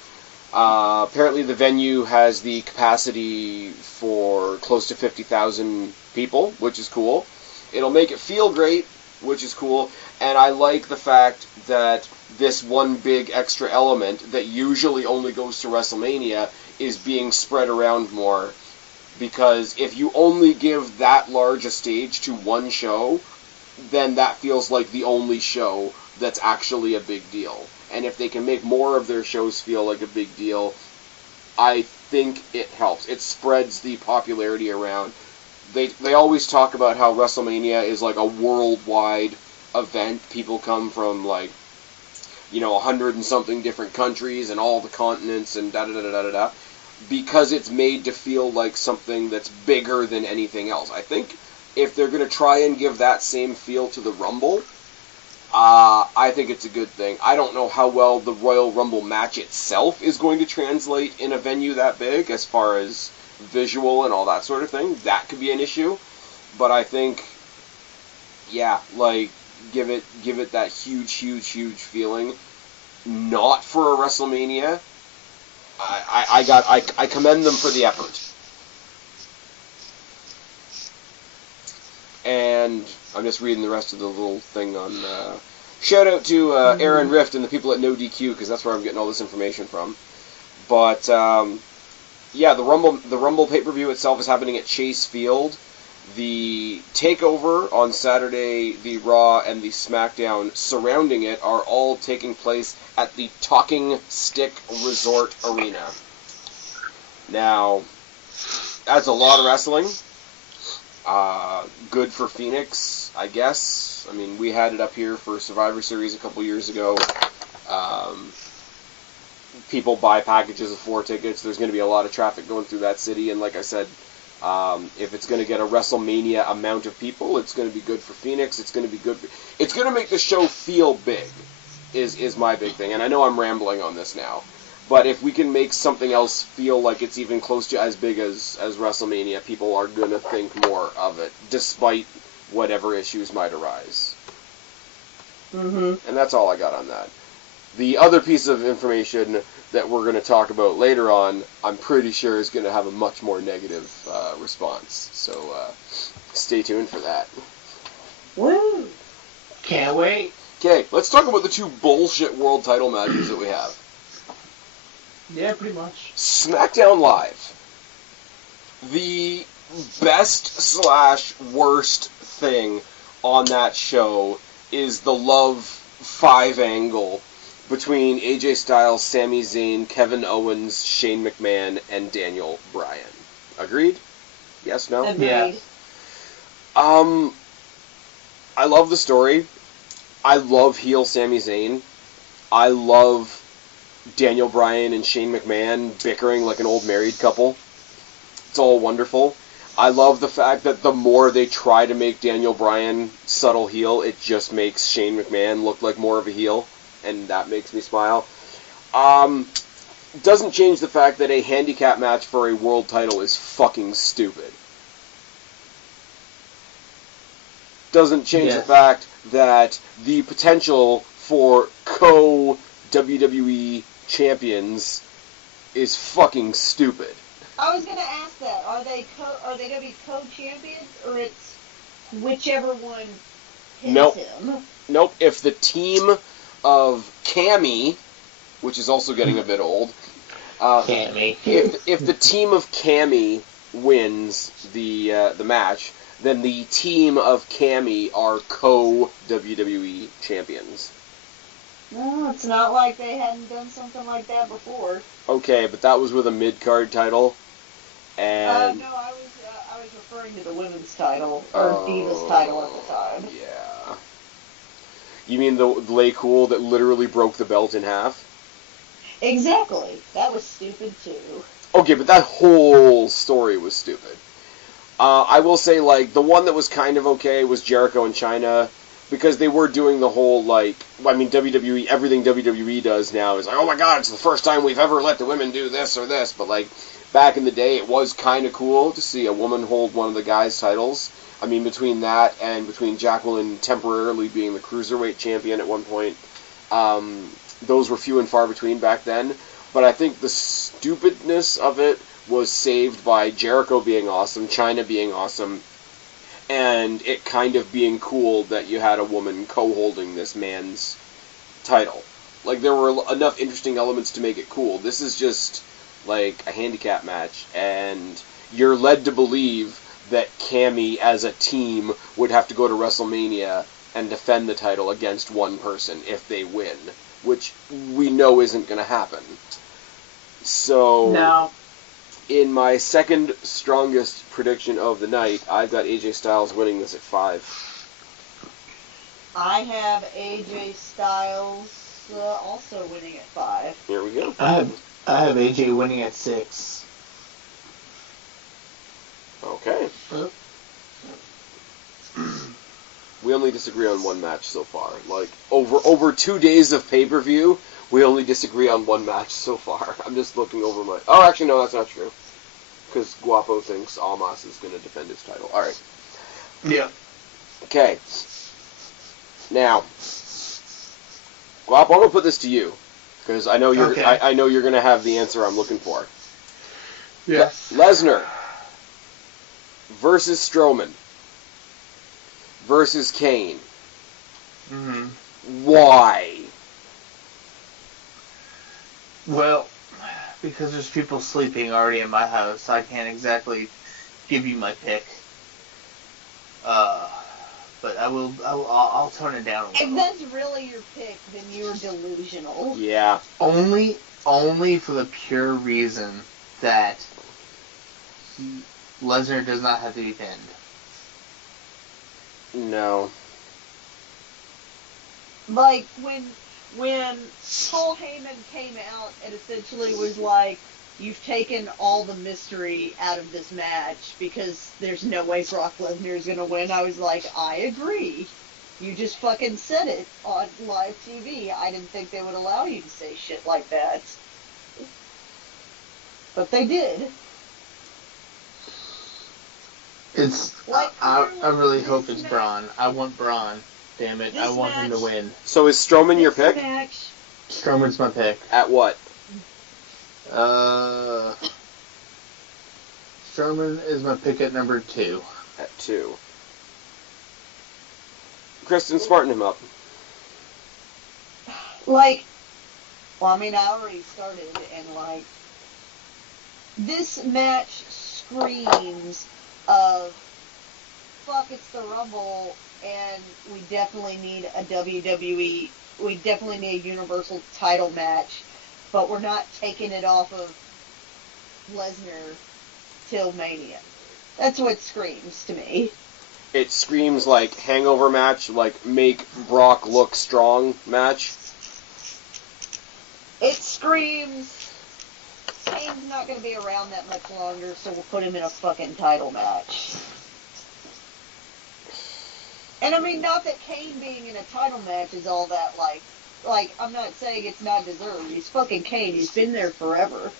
Apparently the venue has the capacity for close to 50,000 people, which is cool. It'll make it feel great, which is cool. And I like the fact that this one big extra element that usually only goes to WrestleMania is being spread around more. Because if you only give that large a stage to one show, then that feels like the only show that's actually a big deal. And if they can make more of their shows feel like a big deal, I think it helps. It spreads the popularity around. They always talk about how WrestleMania is like a worldwide event. People come from, like, 100 and something different countries and all the continents and da-da-da-da-da-da, because it's made to feel like something that's bigger than anything else. I think if they're going to try and give that same feel to the Rumble, I think it's a good thing. I don't know how well the Royal Rumble match itself is going to translate in a venue that big as far as visual and all that sort of thing. That could be an issue. But I think, yeah, like, give it that huge, huge, huge feeling. Not for a WrestleMania. I commend them for the effort. And I'm just reading the rest of the little thing on... shout out to Aaron Rift and the people at No DQ, because that's where I'm getting all this information from. But, yeah, the Rumble pay-per-view itself is happening at Chase Field. The Takeover on Saturday, the Raw, and the SmackDown surrounding it are all taking place at the Talking Stick Resort Arena. Now, that's a lot of wrestling. Good for Phoenix, I guess. I mean, we had it up here for Survivor Series a couple years ago. People buy packages of 4 tickets. There's going to be a lot of traffic going through that city, and like I said, if it's going to get a WrestleMania amount of people, it's going to be good for Phoenix. It's going to be good. It's going to make the show feel big, is my big thing. And I know I'm rambling on this now, but if we can make something else feel like it's even close to as big as WrestleMania, people are going to think more of it, despite whatever issues might arise. And that's all I got on that. The other piece of information that we're going to talk about later on, I'm pretty sure is going to have a much more negative response. So stay tuned for that. Woo! Can't wait. Okay, let's talk about the 2 bullshit world title matches that we have. Yeah, pretty much. SmackDown Live. The best/worst thing on that show is the Love 5 angle between AJ Styles, Sami Zayn, Kevin Owens, Shane McMahon, and Daniel Bryan. Agreed? Yes, no? Agreed. Yeah. I love the story. I love heel Sami Zayn. I love Daniel Bryan and Shane McMahon bickering like an old married couple. It's all wonderful. I love the fact that the more they try to make Daniel Bryan subtle heel, it just makes Shane McMahon look like more of a heel. And that makes me smile. Doesn't change the fact that a handicap match for a world title is fucking stupid. Doesn't change the fact that the potential for co-WWE champions is fucking stupid. I was gonna ask that. Are they gonna be co-champions, or it's whichever one hits him? Nope. If the team of Cammy, which is also getting a bit old, Cammy. if the team of Cammy wins the match, then the team of Cammy are co-WWE champions. No, it's not like they hadn't done something like that before. Okay, but that was with a mid-card title, and... No, I was referring to the women's title, or Divas title at the time. Yeah. You mean the Lay Cool that literally broke the belt in half? Exactly. That was stupid too. Okay, but that whole story was stupid. I will say, like, the one that was kind of okay was Jericho and Chyna, because they were doing the whole, like, I mean, WWE, everything WWE does now is like, oh my god, it's the first time we've ever let the women do this or this, but, like, back in the day, it was kind of cool to see a woman hold one of the guys' titles. I mean, between that and between Jacqueline temporarily being the Cruiserweight champion at one point, those were few and far between back then, but I think the stupidness of it was saved by Jericho being awesome, Chyna being awesome, and it kind of being cool that you had a woman co-holding this man's title. Like, there were enough interesting elements to make it cool. This is just, like, a handicap match, and you're led to believe that Cammy, as a team, would have to go to WrestleMania and defend the title against one person if they win, which we know isn't going to happen. So... No. In my second strongest prediction of the night, I've got AJ Styles winning this at 5. I have AJ Styles also winning at 5. Here we go. I have AJ winning at 6. Okay. We only disagree on one match so far. Like, over 2 days of pay-per-view, we only disagree on one match so far. I'm just looking over my... Oh, actually, no, that's not true. Because Guapo thinks Almas is going to defend his title. Alright. Yeah. Okay. Now, Guapo, I'm going to put this to you. Because I know you're Okay. I know you're going to have the answer I'm looking for. Yes. Lesnar versus Strowman versus Kane. Mm-hmm. Why? Well, because there's people sleeping already in my house, I can't exactly give you my pick. But I'll tone it down a little. If that's really your pick, then you're delusional. Yeah. Only for the pure reason that Lesnar does not have to defend. No. Like, when Paul Heyman came out and essentially was like, you've taken all the mystery out of this match because there's no way Brock Lesnar is going to win, I was like, I agree. You just fucking said it on live TV. I didn't think they would allow you to say shit like that. But they did. It's Like, I really this hope it's match- Braun. I want Braun. Damn it, I This want him to match- win. So is Strowman your This pick? match, Strowman's my pick. At what? Strowman is my pick at number 2. At 2. Kristen, smarten him up. like, well, I mean, I already started, and, like, this match screams of, fuck, it's the Rumble, and we definitely need a WWE, we definitely need a Universal title match, but we're not taking it off of Lesnar till Mania. That's what screams to me. It screams like hangover match, like make Brock look strong match. It screams, Kane's not going to be around that much longer, so we'll put him in a fucking title match. And I mean, not that Kane being in a title match is all that, like, I'm not saying it's not deserved. He's fucking Kane. He's been there forever.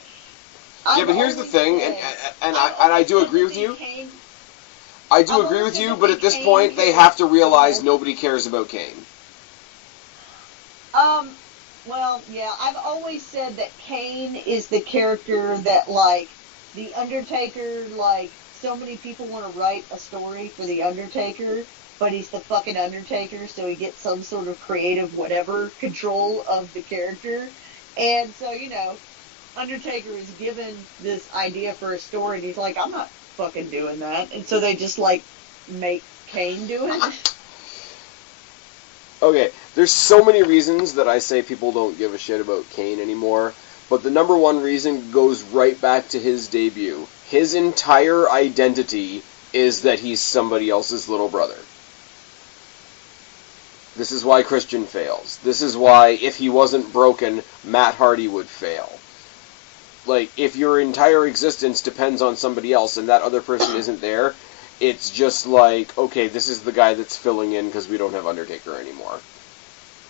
Yeah, but here's the thing, and I do agree with you. I do agree with you, but at this point, they have to realize nobody cares about Kane. Well, yeah, I've always said that Kane is the character that, like, The Undertaker, like, so many people want to write a story for The Undertaker, but he's the fucking Undertaker, so he gets some sort of creative whatever control of the character. And so, you know, Undertaker is given this idea for a story, and he's like, I'm not fucking doing that. And so they just, like, make Kane do it. Okay, there's so many reasons that I say people don't give a shit about Kane anymore, but the number one reason goes right back to his debut. His entire identity is that he's somebody else's little brother. This is why Christian fails. This is why, if he wasn't broken, Matt Hardy would fail. Like, if your entire existence depends on somebody else and that other person isn't there, it's just like, okay, this is the guy that's filling in because we don't have Undertaker anymore.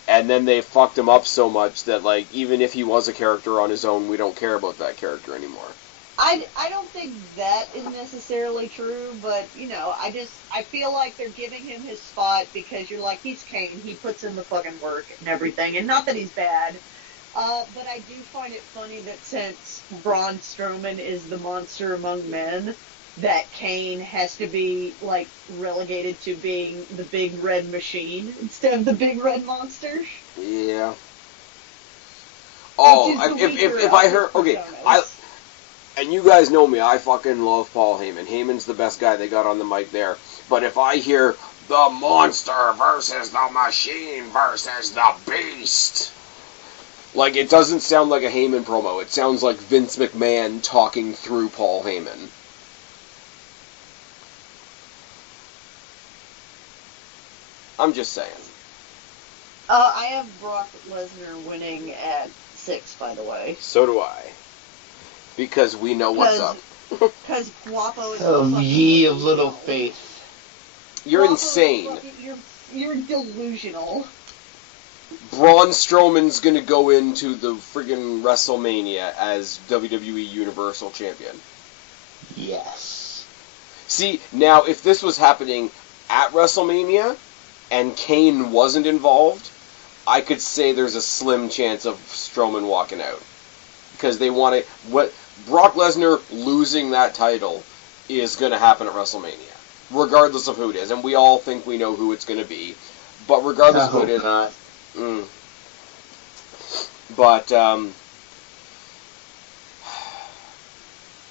And then they fucked him up so much that, like, even if he was a character on his own, we don't care about that character anymore. I don't think that is necessarily true, but, you know, I feel like they're giving him his spot because you're like, he's Kane, he puts in the fucking work and everything, and not that he's bad, but I do find it funny that since Braun Strowman is the monster among men, that Kane has to be, like, relegated to being the big red machine instead of the big red monster. Yeah. Oh, if I heard, okay, and you guys know me, I fucking love Paul Heyman. Heyman's the best guy they got on the mic there. But if I hear the monster versus the machine versus the beast, like, it doesn't sound like a Heyman promo. It sounds like Vince McMahon talking through Paul Heyman. I'm just saying. I have Brock Lesnar winning at 6, by the way. So do I. Because we know what's up. Because Guapo is... Oh, ye of little faith. You're Guapo insane. You're delusional. Braun Strowman's gonna go into the friggin' WrestleMania as WWE Universal Champion. Yes. See, now, if this was happening at WrestleMania, and Kane wasn't involved, I could say there's a slim chance of Strowman walking out. Because they want to... Brock Lesnar losing that title is going to happen at WrestleMania. Regardless of who it is. And we all think we know who it's going to be. But regardless of who it is... Not. But,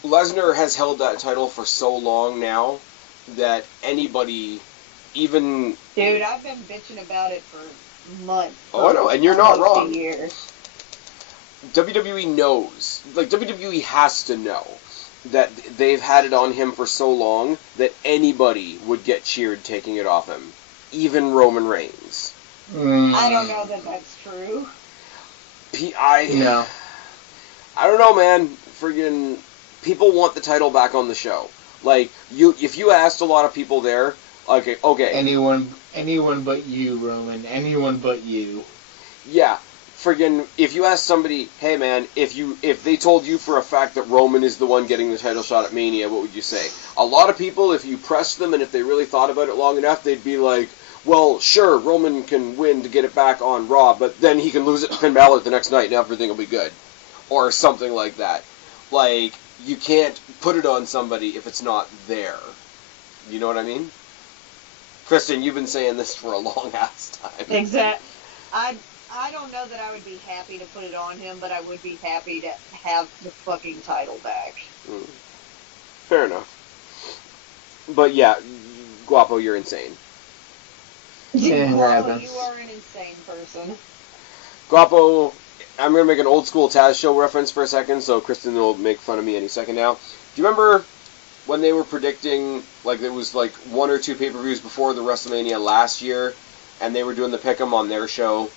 Lesnar has held that title for so long now that anybody... Even... Dude, I've been bitching about it for months. Oh, I know, and you're not wrong. Years. WWE knows. Like, WWE has to know that they've had it on him for so long that anybody would get cheered taking it off him. Even Roman Reigns. I don't know that that's true. No. I don't know, man. Friggin' people want the title back on the show. Like, if you asked a lot of people there... Okay. Anyone but you, Roman. Anyone but you. Yeah, friggin', if you ask somebody, hey man, if they told you for a fact that Roman is the one getting the title shot at Mania, what would you say? A lot of people, if you pressed them and if they really thought about it long enough, they'd be like, well, sure, Roman can win to get it back on Raw, but then he can lose it to Finn Balor the next night and everything will be good. Or something like that. Like, you can't put it on somebody if it's not there. You know what I mean? Kristen, you've been saying this for a long-ass time. Exactly. I don't know that I would be happy to put it on him, but I would be happy to have the fucking title back. Fair enough. But yeah, Guapo, you're insane. Guapo, you are an insane person. Guapo, I'm going to make an old-school Taz show reference for a second, so Kristen will make fun of me any second now. Do you remember... when they were predicting, like, it was like 1 or 2 pay-per-views before the WrestleMania last year, and they were doing the pick 'em on their show,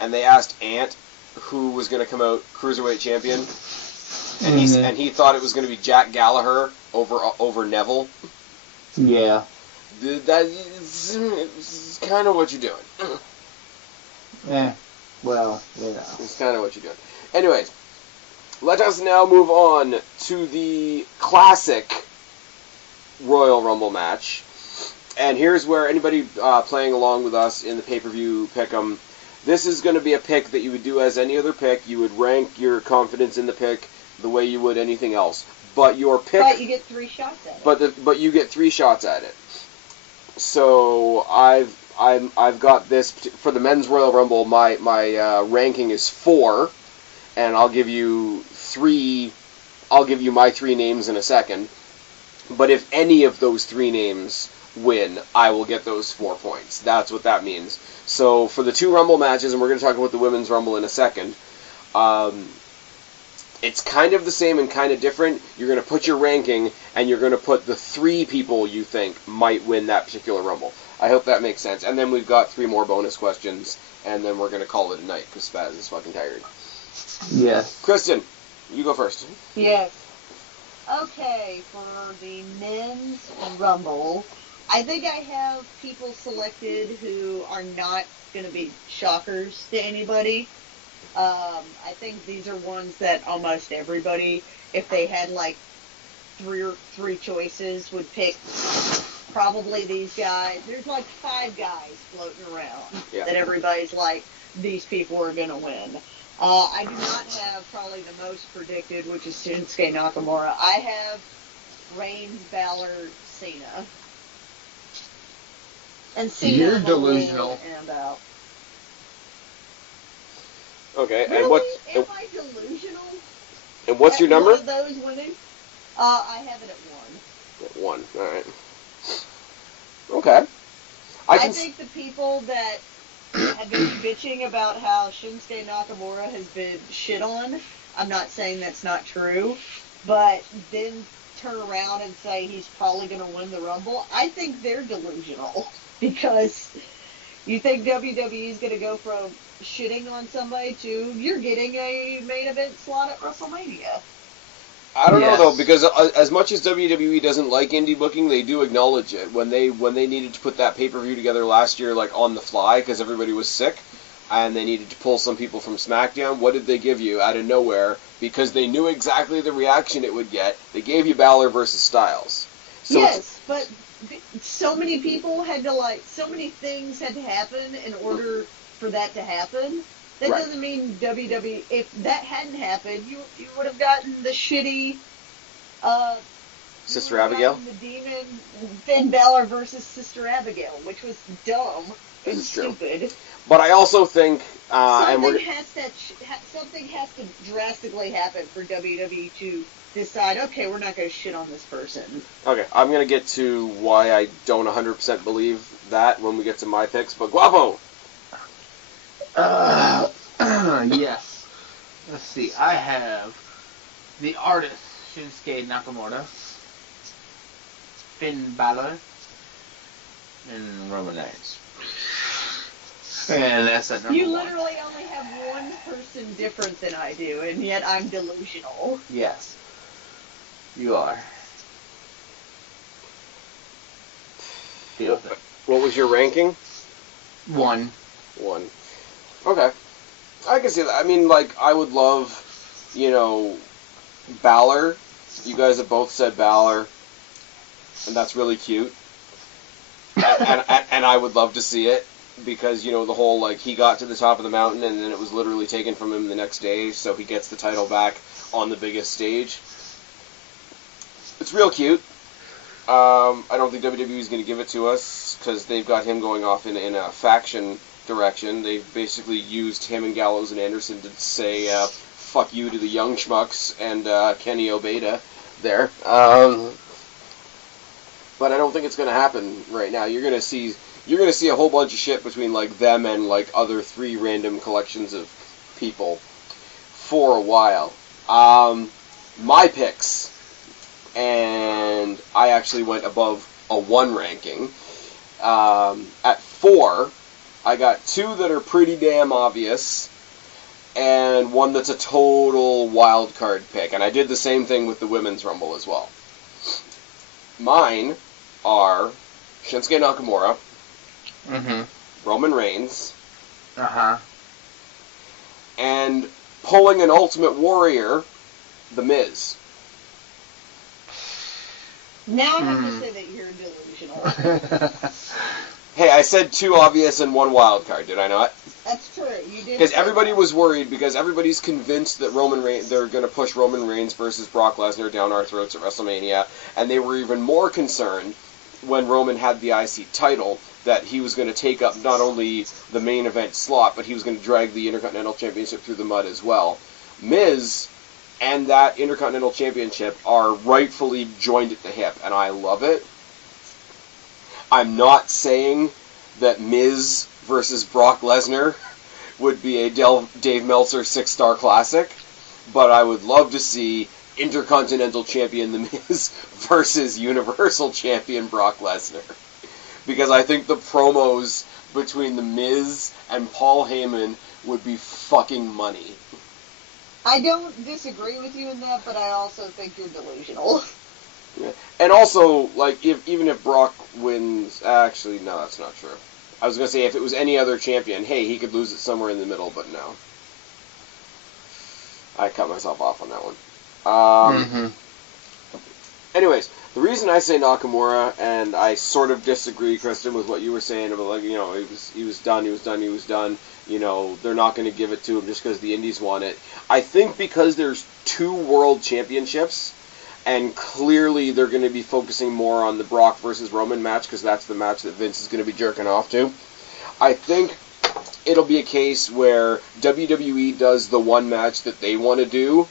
and they asked Ant who was going to come out Cruiserweight champion, and he thought it was going to be Jack Gallagher over Neville. Yeah. That's kind of what you're doing. Well, you know. It's kind of what you're doing. Anyways, let us now move on to the classic Royal Rumble match. And here's where anybody playing along with us in the pay-per-view pick'em, this is going to be a pick that you would do as any other pick. You would rank your confidence in the pick the way you would anything else. But your pick... But you get 3 shots at it. But you get 3 shots at it. So I've got this for the men's Royal Rumble. My ranking is 4, and I'll give you 3. I'll give you my 3 names in a second. But if any of those 3 names win, I will get those 4 points. That's what that means. So for the 2 Rumble matches, and we're going to talk about the Women's Rumble in a second, it's kind of the same and kind of different. You're going to put your ranking, and you're going to put the 3 people you think might win that particular Rumble. I hope that makes sense. And then we've got 3 more bonus questions, and then we're going to call it a night, because Spaz is fucking tired. Yes. Kristen, you go first. Yes. Okay, for the men's Rumble, I think I have people selected who are not going to be shockers to anybody. I think these are ones that almost everybody, if they had like three choices, would pick probably these guys. There's like 5 guys floating around that everybody's like, these people are going to win. I do not have probably the most predicted, which is Shinsuke Nakamura. I have Reigns, Balor, Cena. And Cena. You're delusional. And out. Okay, really? and what? Am I delusional? And what's your number? One of those winning? I have it at 1. At 1. All right. Okay. I think the people that have been bitching about how Shinsuke Nakamura has been shit on, I'm not saying that's not true, but then turn around and say he's probably going to win the Rumble, I think they're delusional. Because you think WWE is going to go from shitting on somebody to you're getting a main event slot at WrestleMania. I don't know though, because as much as WWE doesn't like indie booking, they do acknowledge it. When they needed to put that pay-per-view together last year, like on the fly, because everybody was sick, and they needed to pull some people from SmackDown, what did they give you out of nowhere? Because they knew exactly the reaction it would get. They gave you Balor versus Styles. So yes, but so many people had to so many things had to happen in order for that to happen. That doesn't mean WWE. If that hadn't happened, you would have gotten the shitty. Sister Abigail. The Demon Finn Balor versus Sister Abigail, which was dumb and stupid. True. But I also think something has to drastically happen for WWE to decide. Okay, we're not going to shit on this person. Okay, I'm going to get to why I don't 100% believe that when we get to my picks. But Guapo. Yes. Let's see. I have the artist Shinsuke Nakamura, Finn Balor, and Roman Reigns. And that's at number 1. You literally only have one person different than I do, and yet I'm delusional. Yes. You are. What was your ranking? 1. Okay. I can see that. I mean, I would love, Balor. You guys have both said Balor, and that's really cute. And I would love to see it, because, the whole, he got to the top of the mountain, and then it was literally taken from him the next day, so he gets the title back on the biggest stage. It's real cute. I don't think WWE is going to give it to us, because they've got him going off in a faction direction. They've basically used him and Gallows and Anderson to say fuck you to the young schmucks and Kenny Obeda there. But I don't think it's going to happen right now. You're going to see a whole bunch of shit between them and other 3 random collections of people for a while. My picks, and I actually went above a 1 ranking. At 4, I got 2 that are pretty damn obvious, and 1 that's a total wild card pick. And I did the same thing with the Women's Rumble as well. Mine are Shinsuke Nakamura, Roman Reigns, and pulling an Ultimate Warrior, The Miz. Now I have to say that you're delusional. Hey, I said 2 obvious and 1 wild card, did I not? That's true. You did. Because everybody was worried, because everybody's convinced that they're going to push Roman Reigns versus Brock Lesnar down our throats at WrestleMania, and they were even more concerned when Roman had the IC title that he was going to take up not only the main event slot, but he was going to drag the Intercontinental Championship through the mud as well. Miz and that Intercontinental Championship are rightfully joined at the hip, and I love it. I'm not saying that Miz versus Brock Lesnar would be a Dave Meltzer 6-star classic, but I would love to see Intercontinental Champion The Miz versus Universal Champion Brock Lesnar. because I think the promos between The Miz and Paul Heyman would be fucking money. I don't disagree with you in that, but I also think you're delusional. Yeah. And also, like, even if Brock wins... Actually, no, that's not true. I was going to say, if it was any other champion, hey, he could lose it somewhere in the middle, but no. I cut myself off on that one. Anyways, the reason I say Nakamura, and I sort of disagree, Kristen, with what you were saying about, like, you know, he was done. You know, they're not going to give it to him just because the Indies want it. I think because there's 2 world championships, and clearly they're going to be focusing more on the Brock versus Roman match, because that's the match that Vince is going to be jerking off to. I think it'll be a case where WWE does the one match that they want to do,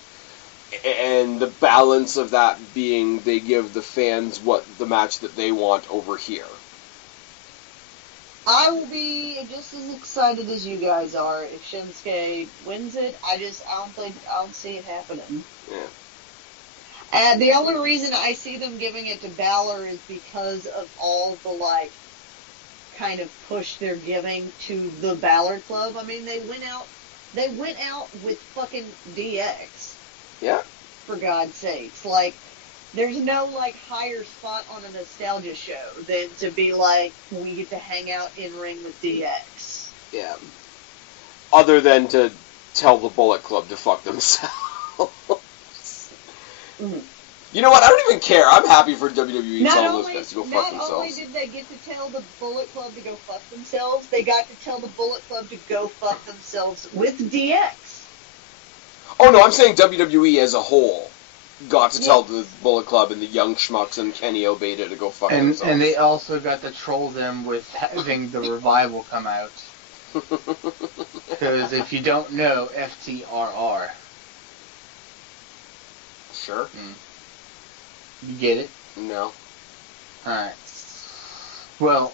and the balance of that being they give the fans what the match that they want over here. I will be just as excited as you guys are if Shinsuke wins it. I don't see it happening. Yeah. And the only reason I see them giving it to Balor is because of all the, like, kind of push they're giving to the Balor Club. I mean, they went out with fucking DX. Yeah. For God's sakes. Like, there's no, like, higher spot on a nostalgia show than to be like, we get to hang out in ring with DX. Yeah. Other than to tell the Bullet Club to fuck themselves. You know what? I don't even care. I'm happy for WWE telling those guys to go fuck themselves. Not only did they get to tell the Bullet Club to go fuck themselves, they got to tell the Bullet Club to go fuck themselves with DX. Oh no, I'm saying WWE as a whole got to tell the Bullet Club and the Young Schmucks and Kenny Obeda to go fuck themselves. And they also got to troll them with having the Revival come out. Because if you don't know, FTRR. Sure. You get it? No. Alright. Well,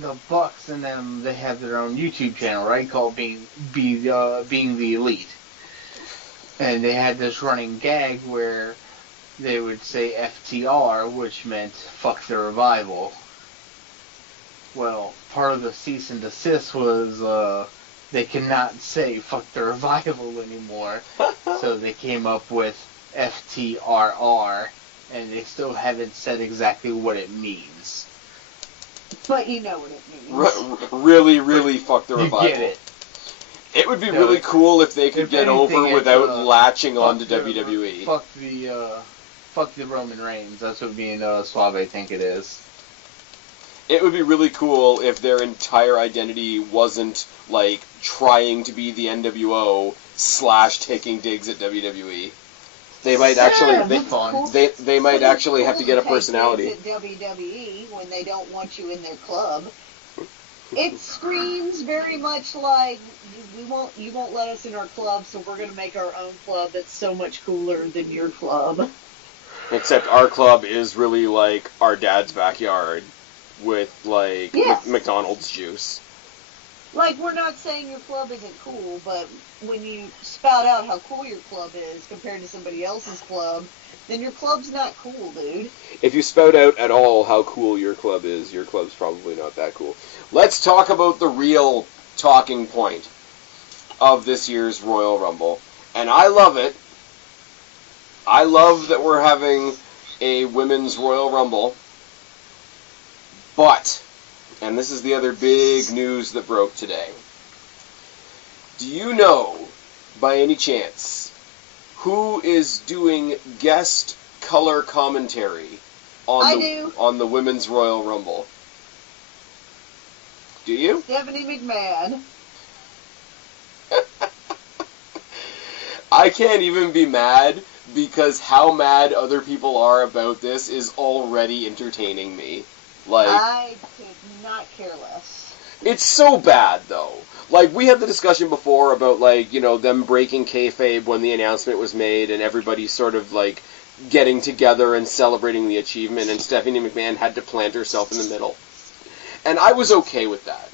the Bucks and them, they have their own YouTube channel, right? Called Being the Elite. And they had this running gag where they would say FTR, which meant fuck the Revival. Well, part of the cease and desist was they cannot say fuck the Revival anymore. So they came up with FTRR, and they still haven't said exactly what it means. But you know what it means. Really fuck the Revival. You get it. It would be really cool if they could get over without latching on to WWE. Fuck the Roman Reigns. That's what me and Suave think it is. It would be really cool if their entire identity wasn't, like, trying to be the NWO / taking digs at WWE. They might they might actually have to get a personality. At WWE when they don't want you in their club. It screams very much like you won't let us in our club, so we're gonna make our own club that's so much cooler than your club. Except our club is really like our dad's backyard with with McDonald's juice. Like, we're not saying your club isn't cool, but when you spout out how cool your club is compared to somebody else's club, then your club's not cool, dude. If you spout out at all how cool your club is, your club's probably not that cool. Let's talk about the real talking point of this year's Royal Rumble. And I love it. I love that we're having a women's Royal Rumble. But, and this is the other big news that broke today. Do you know, by any chance, who is doing guest color commentary on the Women's Royal Rumble? Do you? Stephanie McMahon. I can't even be mad because how mad other people are about this is already entertaining me. Like, I could not care less. It's so bad, though. Like, we had the discussion before about, like, you know, them breaking kayfabe when the announcement was made and everybody sort of, like, getting together and celebrating the achievement, and Stephanie McMahon had to plant herself in the middle. And I was okay with that.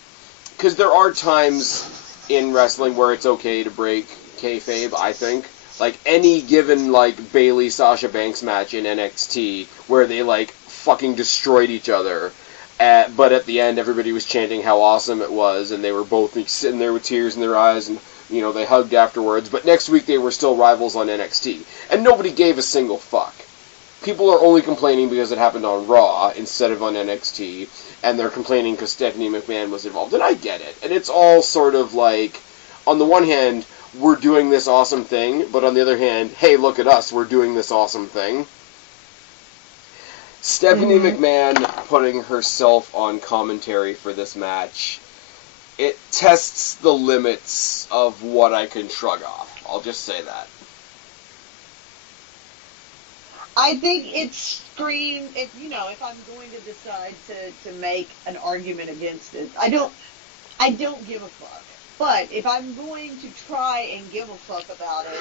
Because there are times in wrestling where it's okay to break kayfabe, I think. Like, any given, like, Bayley-Sasha Banks match in NXT where they, like, fucking destroyed each other. But at the end, everybody was chanting how awesome it was, and they were both sitting there with tears in their eyes, and they hugged afterwards. But next week they were still rivals on NXT, and nobody gave a single fuck. People are only complaining because it happened on Raw instead of on NXT, and they're complaining because Stephanie McMahon was involved, and I get it. And it's all sort of like, on the one hand, we're doing this awesome thing, but on the other hand, hey, look at us, we're doing this awesome thing. Stephanie McMahon putting herself on commentary for this match, it tests the limits of what I can shrug off. I'll just say that. I think it screams, if I'm going to decide to make an argument against it, I don't give a fuck. But if I'm going to try and give a fuck about it,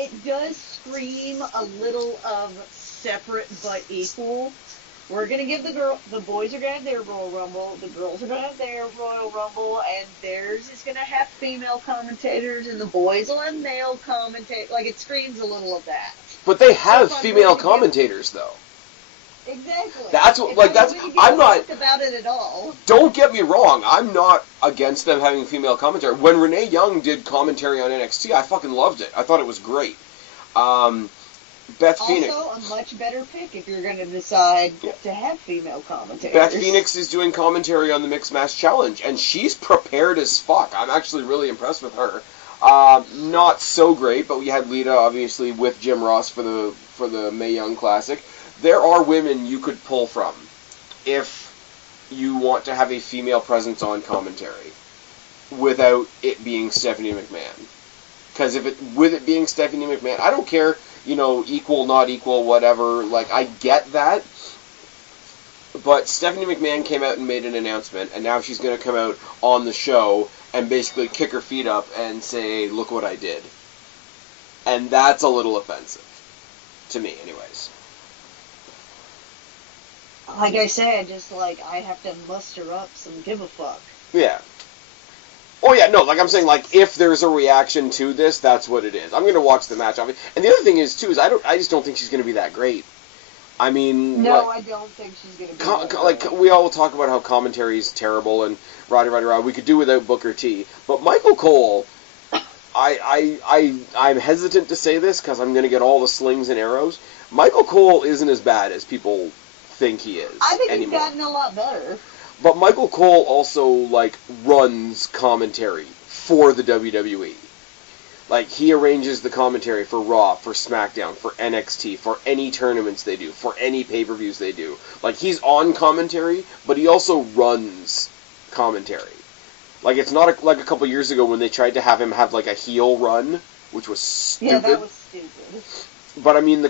it does scream a little of separate but equal. We're gonna give the boys are gonna have their Royal Rumble, the girls are gonna have their Royal Rumble, and theirs is gonna have female commentators, and the boys will have male commentators. Like, it screams a little of that. But they have female commentators, though. Exactly. I'm not about it at all. Don't get me wrong, I'm not against them having female commentary. When Renee Young did commentary on NXT, I fucking loved it. I thought it was great. Beth Phoenix. Also, a much better pick if you're going to decide to have female commentators. Beth Phoenix is doing commentary on the Mixed Match Challenge, and she's prepared as fuck. I'm actually really impressed with her. Not so great, but we had Lita, obviously, with Jim Ross for the Mae Young Classic. There are women you could pull from if you want to have a female presence on commentary without it being Stephanie McMahon. Because with it being Stephanie McMahon, I don't care, equal, not equal, whatever. Like, I get that. But Stephanie McMahon came out and made an announcement, and now she's going to come out on the show and basically kick her feet up and say, look what I did. And that's a little offensive. To me, anyways. Like I said, I have to muster up some give a fuck. Yeah. Oh yeah, no, like I'm saying, if there's a reaction to this, that's what it is. I'm going to watch the match. And the other thing is, too, is I just don't think she's going to be that great. I mean... No, I don't think she's going to be that great. We all talk about how commentary is terrible and rah. We could do without Booker T. But Michael Cole, I'm hesitant to say this because I'm going to get all the slings and arrows. Michael Cole isn't as bad as people think he is I think anymore. He's gotten a lot better. But Michael Cole also, runs commentary for the WWE. He arranges the commentary for Raw, for SmackDown, for NXT, for any tournaments they do, for any pay-per-views they do. He's on commentary, but he also runs commentary. It's not like a couple years ago when they tried to have him have, a heel run, which was stupid. Yeah, that was stupid. But, I mean, the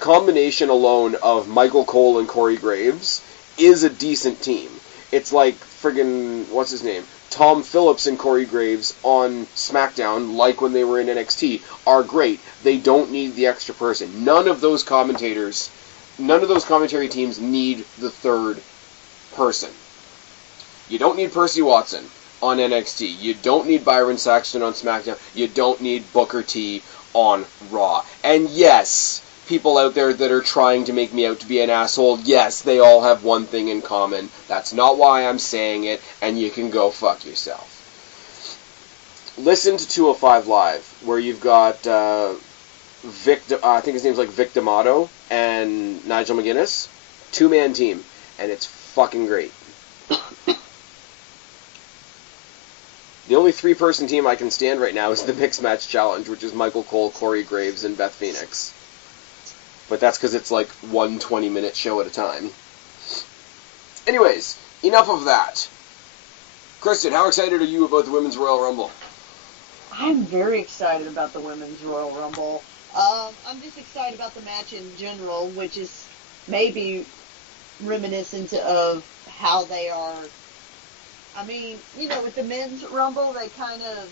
combination alone of Michael Cole and Corey Graves is a decent team. It's like friggin', what's his name? Tom Phillips and Corey Graves on SmackDown, like when they were in NXT, are great. They don't need the extra person. None of those commentary teams need the third person. You don't need Percy Watson on NXT. You don't need Byron Saxton on SmackDown. You don't need Booker T on Raw. And yes, people out there that are trying to make me out to be an asshole, yes, they all have one thing in common. That's not why I'm saying it, and you can go fuck yourself. Listen to 205 Live, where you've got I think his name's Vic D'Amato and Nigel McGuinness. Two-man team, and it's fucking great. The only three-person team I can stand right now is the Mixed Match Challenge, which is Michael Cole, Corey Graves, and Beth Phoenix. But that's because it's one 20-minute show at a time. Anyways, enough of that. Kristen, how excited are you about the Women's Royal Rumble? I'm very excited about the Women's Royal Rumble. I'm just excited about the match in general, which is maybe reminiscent of how they are. I mean, with the Men's Rumble, they kind of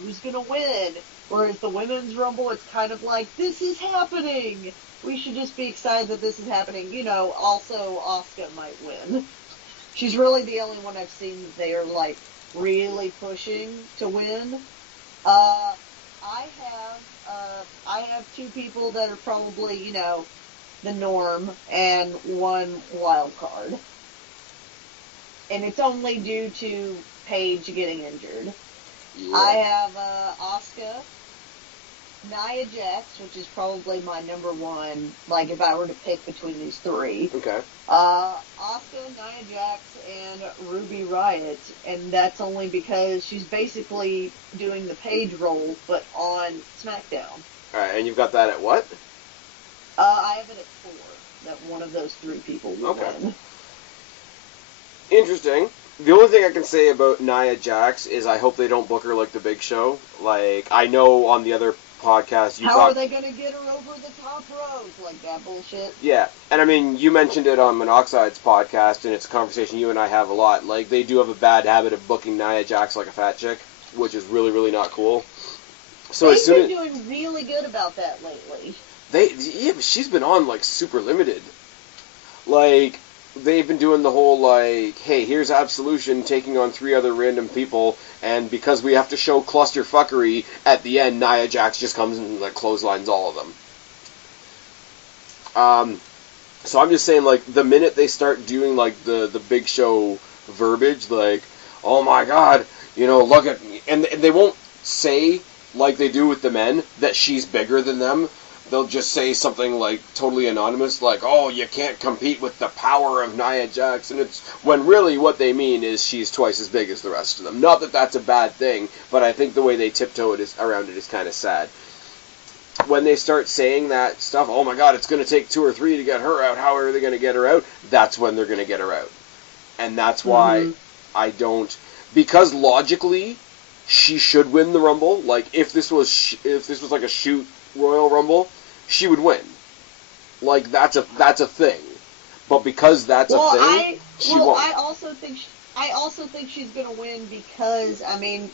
who's gonna win? Whereas the Women's Rumble, it's kind of this is happening. We should just be excited that this is happening. Also, Asuka might win. She's really the only one I've seen that they are, really pushing to win. I have two people that are probably, the norm, and one wild card. and it's only due to Paige getting injured. Yeah. I have Asuka, Nia Jax, which is probably my number one, like, if I were to pick between these three. Okay. Asuka, Nia Jax, and Ruby Riott, and that's only because she's basically doing the Paige role, but on SmackDown. Alright, and you've got that at what? I have it at 4, that one of those 3 people will win. Interesting. The only thing I can say about Nia Jax is I hope they don't book her like the Big Show. Like, I know on the other podcast How are they going to get her over the top rope? Like that bullshit? Yeah, and I mean, you mentioned it on Monoxide's podcast, and it's a conversation you and I have a lot. Like, they do have a bad habit of booking Nia Jax like a fat chick, which is really, really not cool. So They've been doing really good about that lately. But she's been on, like, super limited. Like, they've been doing the whole, like, hey, here's Absolution taking on 3 other random people, and because we have to show clusterfuckery, at the end, Nia Jax just comes and, like, clotheslines all of them. So I'm just saying, like, the minute they start doing, like, the Big Show verbiage, like, oh my god, you know, look at me, and they won't say, like they do with the men, that she's bigger than them. They'll just say something, like, totally anonymous, like, oh, you can't compete with the power of Nia Jax, and it's, when really what they mean is she's twice as big as the rest of them. Not that that's a bad thing, but I think the way they tiptoe around it is kind of sad. When they start saying that stuff, oh my god, it's going to take 2 or 3 to get her out, how are they going to get her out? That's when they're going to get her out. And that's why I don't, because logically, she should win the Rumble. Like, if this was like a shoot Royal Rumble, she would win. Like, that's a thing. But because that's a thing, she won't. I also think she's gonna win because, I mean,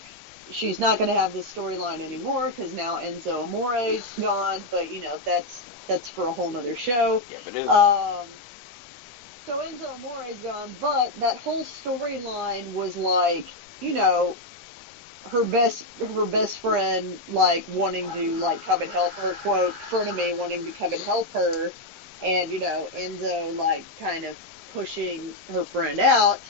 she's not gonna have this storyline anymore because now Enzo Amore's gone. But you know, that's for a whole nother show. Yeah, but it is. So Enzo Amore's gone, but that whole storyline was like, you know, her best friend, like, wanting to, like, come and help her, quote, frenemy wanting to come and help her, and, you know, Enzo, like, kind of pushing her friend out,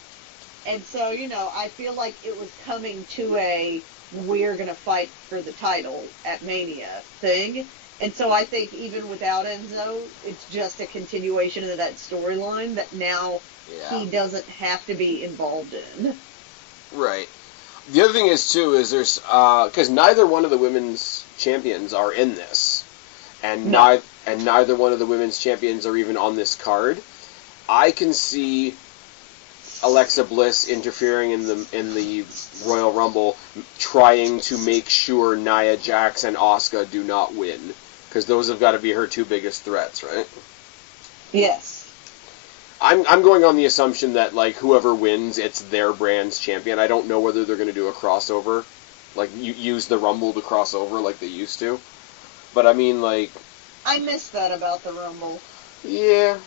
and so, you know, I feel like it was coming to a, we're gonna fight for the title at Mania thing, and so I think even without Enzo, it's just a continuation of that storyline that now he doesn't have to be involved in. Right. The other thing is, too, is there's, because neither one of the women's champions are in this, and neither one of the women's champions are even on this card. I can see Alexa Bliss interfering in the Royal Rumble, trying to make sure Nia Jax and Asuka do not win, because those have got to be her 2 biggest threats, right? Yes. I'm going on the assumption that, like, whoever wins, it's their brand's champion. I don't know whether they're going to do a crossover, like, use the Rumble to cross over like they used to. But, I mean, like... I miss that about the Rumble. Yeah.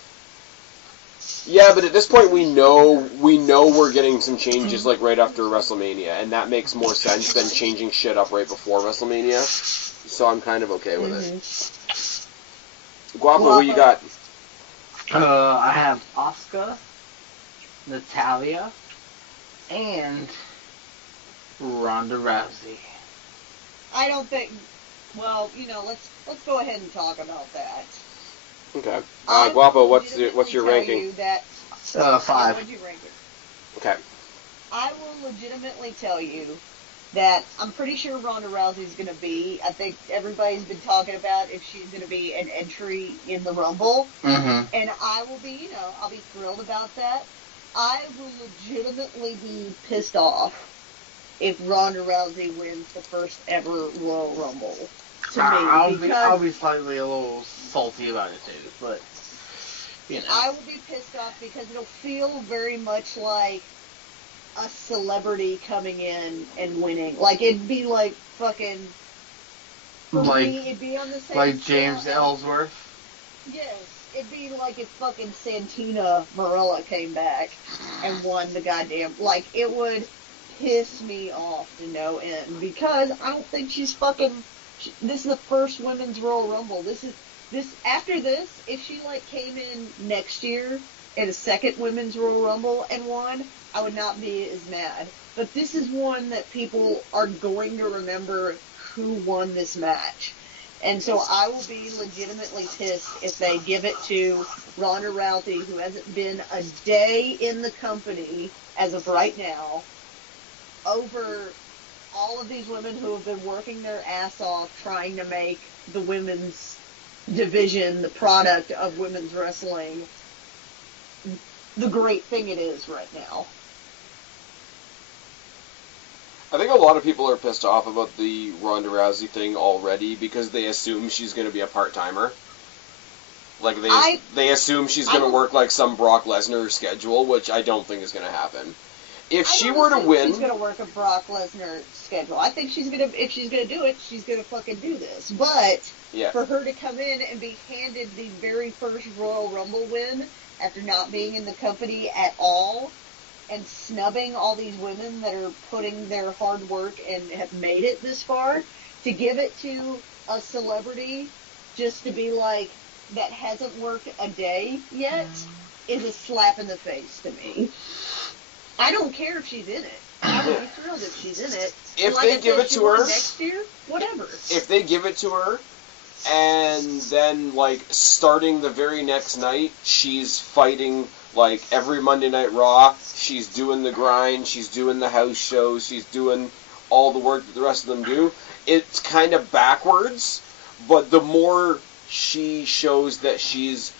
Yeah, but at this point we know we're getting some changes, like, right after WrestleMania, and that makes more sense than changing shit up right before WrestleMania. So I'm kind of okay with it. Guapo, who you got? I have Asuka, Natalya, and Ronda Rousey. I don't think. Well, you know, let's go ahead and talk about that. Okay. Guapo, what's your ranking? 5. Would you rank it? Okay. I will legitimately tell you that I'm pretty sure Ronda Rousey's going to be. I think everybody's been talking about if she's going to be an entry in the Rumble. Mm-hmm. And I will be, you know, I'll be thrilled about that. I will legitimately be pissed off if Ronda Rousey wins the first ever Royal Rumble. To me, I'll be slightly a little salty about it too, but you know. I will be pissed off because it'll feel very much like a celebrity coming in and winning. Like, it'd be like fucking... For me, it'd be on the same... Like James Ellsworth? Yes. It'd be like if fucking Santina Marella came back and won the goddamn... Like, it would piss me off to no end. Because I don't think she's fucking... This is the first Women's Royal Rumble. After this, if she, like, came in next year in a second Women's Royal Rumble and won... I would not be as mad. But this is one that people are going to remember who won this match. And so I will be legitimately pissed if they give it to Ronda Rousey, who hasn't been a day in the company as of right now, over all of these women who have been working their ass off trying to make the women's division, the product of women's wrestling, the great thing it is right now. I think a lot of people are pissed off about the Ronda Rousey thing already because they assume she's going to be a part-timer. Like, they assume she's going to work like some Brock Lesnar schedule, which I don't think is going to happen. If she were to win... she's going to work a Brock Lesnar schedule. I think she's going to, if she's going to do it, she's going to fucking do this. But for her to come in and be handed the very first Royal Rumble win after not being in the company at all, and snubbing all these women that are putting their hard work and have made it this far, to give it to a celebrity just to be like, that hasn't worked a day yet, is a slap in the face to me. I don't care if she's in it. I would be thrilled if she's in it. If they give it to her next year, whatever. If they give it to her, and then, like, starting the very next night, she's fighting, like, every Monday Night Raw, she's doing the grind, she's doing the house shows, she's doing all the work that the rest of them do. It's kind of backwards, but the more she shows that she's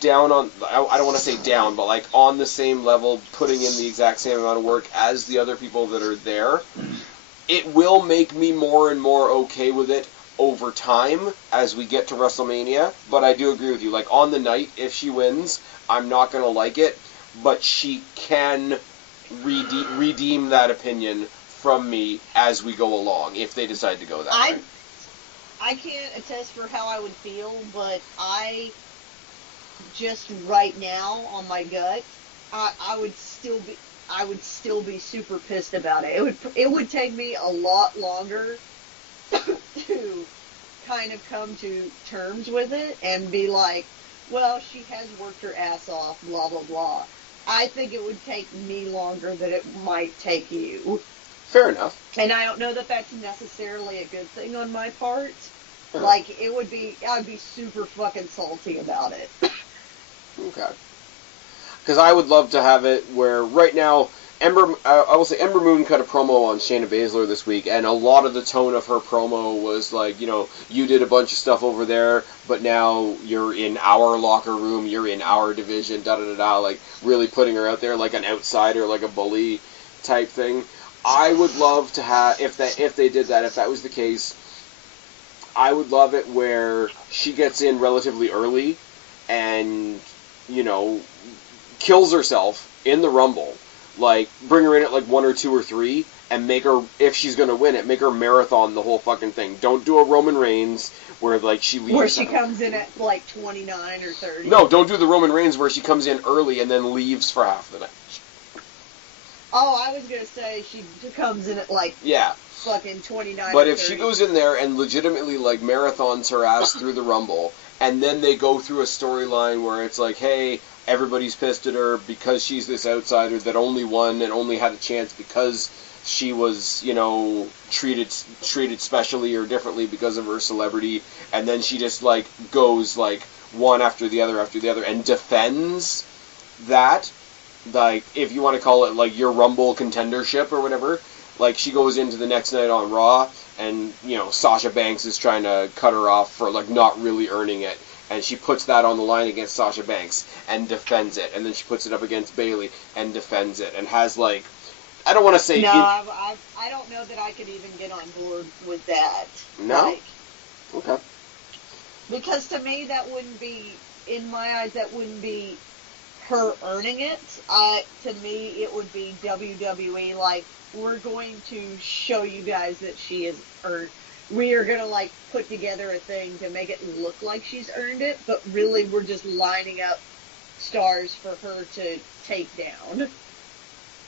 down on, I don't want to say down, but, like, on the same level, putting in the exact same amount of work as the other people that are there, it will make me more and more okay with it over time as we get to WrestleMania. But I do agree with you, like, on the night, if she wins, I'm not going to like it, but she can redeem that opinion from me as we go along, if they decide to go that way. I can't attest for how I would feel, but I just right now on my gut, I would still be super pissed about it. It would take me a lot longer to kind of come to terms with it and be like, well, she has worked her ass off, blah, blah, blah. I think it would take me longer than it might take you. Fair enough. And I don't know that that's necessarily a good thing on my part. Like, I'd be super fucking salty about it. Okay. Because I would love to have it where, right now, I will say Ember Moon cut a promo on Shayna Baszler this week, and a lot of the tone of her promo was like, you know, you did a bunch of stuff over there, but now you're in our locker room, you're in our division, da-da-da-da, like, really putting her out there like an outsider, like a bully type thing. I would love to have, if they did that, if that was the case, I would love it where she gets in relatively early and, you know, kills herself in the Rumble. Like, bring her in at, like, 1 or 2 or 3, and make her, if she's going to win it, make her marathon the whole fucking thing. Don't do a Roman Reigns where, like, she leaves. Where she comes in at, like, 29 or 30. No, don't do the Roman Reigns where she comes in early and then leaves for half the night. Oh, I was going to say she comes in at, like, fucking 29 But or if 30. she goes in there and legitimately, like, marathons her ass through the Rumble, and then they go through a storyline where it's like, hey, everybody's pissed at her because she's this outsider that only won and only had a chance because she was, you know, treated specially or differently because of her celebrity, and then she just, like, goes, like, one after the other and defends that, like, if you want to call it, like, your Rumble contendership or whatever. Like, she goes into the next night on Raw, and, you know, Sasha Banks is trying to cut her off for, like, not really earning it. And she puts that on the line against Sasha Banks and defends it. And then she puts it up against Bayley and defends it. And has, like, I don't want to say... No, I don't know that I could even get on board with that. No? Like, okay. Because to me, that wouldn't be, in my eyes, that wouldn't be her earning it. To me, it would be WWE, like, we're going to show you guys that she has earned. We are going to, like, put together a thing to make it look like she's earned it, but really we're just lining up stars for her to take down.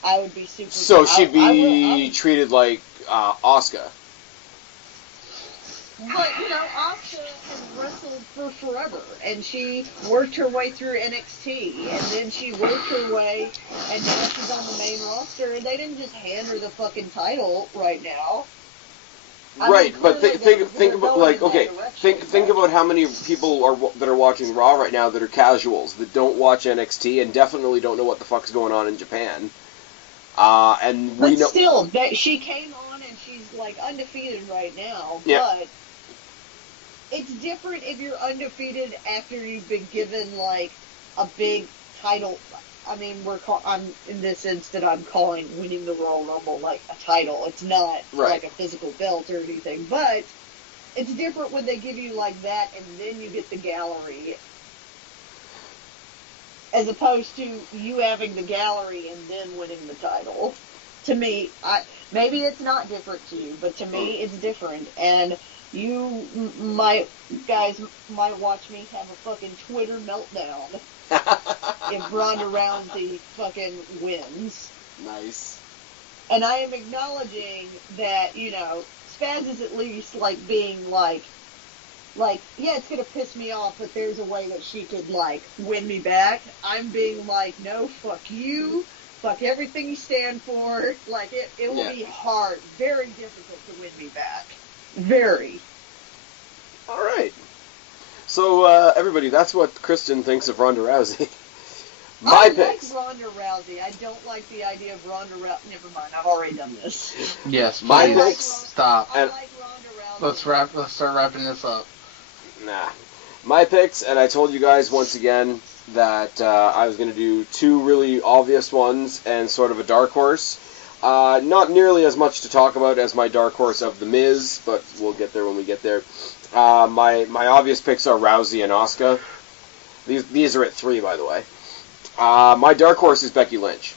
I would be super... So she'd be treated like Asuka. But, Asuka has wrestled for forever, and she worked her way through NXT, and then she worked her way, and now she's on the main roster, and they didn't just hand her the fucking title right now. Right, but think about, like, okay, think about how many people that are watching Raw right now that are casuals, that don't watch NXT, and definitely don't know what the fuck's going on in Japan. And we know... But still, she came on, and she's, like, undefeated right now, but... It's different if you're undefeated after you've been given, like, a big title. I mean, I'm in this instant, I'm calling winning the Royal Rumble, like, a title. It's not, like, a physical belt or anything. But it's different when they give you, like, that, and then you get the gallery. As opposed to you having the gallery and then winning the title. To me, maybe it's not different to you, but to me, it's different. And... You guys might watch me have a fucking Twitter meltdown if Ronda Rousey fucking wins. Nice. And I am acknowledging that, Spaz is at least, like, being, like, yeah, it's gonna piss me off, but there's a way that she could, like, win me back. I'm being like, no, fuck you. Fuck everything you stand for. Like, it will be hard, very difficult to win me back. Very. All right. So, everybody, that's what Kristen thinks of Ronda Rousey. I like Ronda Rousey. I don't like the idea of Ronda Rousey. Never mind. I've already done this. Yes, my please. picks. Stop. I like Ronda Rousey. Let's start wrapping this up. Nah. My picks, and I told you guys once again that I was going to do two really obvious ones and sort of a dark horse. Not nearly as much to talk about as my dark horse of The Miz, but we'll get there when we get there. My obvious picks are Rousey and Asuka. These are at 3, by the way. My dark horse is Becky Lynch.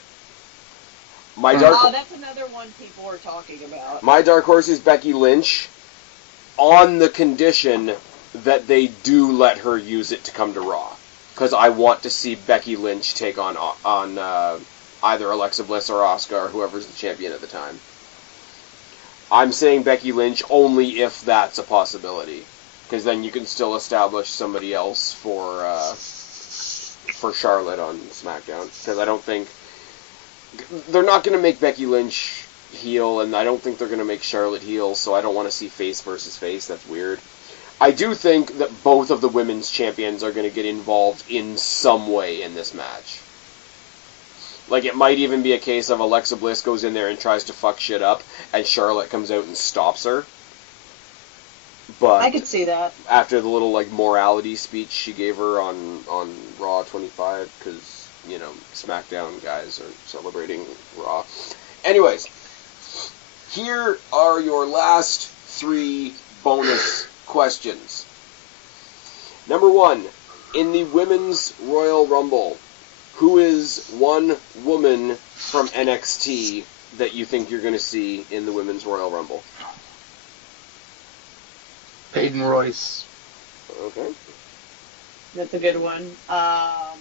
That's another one people are talking about. My dark horse is Becky Lynch, on the condition that they do let her use it to come to Raw, because I want to see Becky Lynch take on either Alexa Bliss or Asuka or whoever's the champion at the time. I'm saying Becky Lynch only if that's a possibility, because then you can still establish somebody else for Charlotte on SmackDown, because I don't think... They're not going to make Becky Lynch heel, and I don't think they're going to make Charlotte heel, so I don't want to see face versus face. That's weird. I do think that both of the women's champions are going to get involved in some way in this match. Like, it might even be a case of Alexa Bliss goes in there and tries to fuck shit up, and Charlotte comes out and stops her. But I could see that. After the little, like, morality speech she gave her on Raw 25, because, SmackDown guys are celebrating Raw. Anyways, here are your last 3 bonus questions. Number 1, in the Women's Royal Rumble, who is one woman from NXT that you think you're going to see in the Women's Royal Rumble? Peyton Royce. Okay. That's a good one. I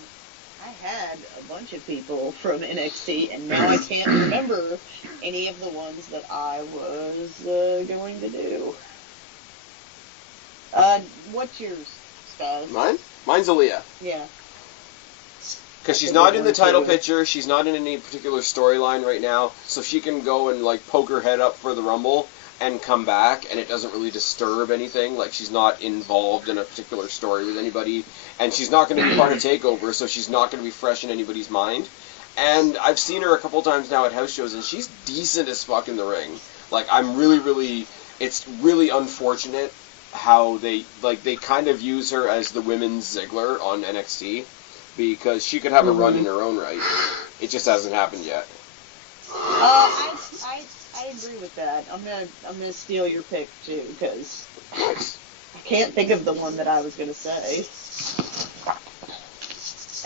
had a bunch of people from NXT, and now I can't remember any of the ones that I was going to do. What's yours, Spaz? Mine? Mine's Aaliyah. Yeah. Because she's not in the title picture, she's not in any particular storyline right now, so she can go and, like, poke her head up for the Rumble and come back, and it doesn't really disturb anything. Like, she's not involved in a particular story with anybody, and she's not going to be part of TakeOver, so she's not going to be fresh in anybody's mind. And I've seen her a couple times now at house shows, and she's decent as fuck in the ring. Like, I'm really, it's really unfortunate how they kind of use her as the women's Ziggler on NXT, because she could have a run in her own right. It just hasn't happened yet. I agree with that. I'm gonna steal your pick too, because I can't think of the one that I was gonna say.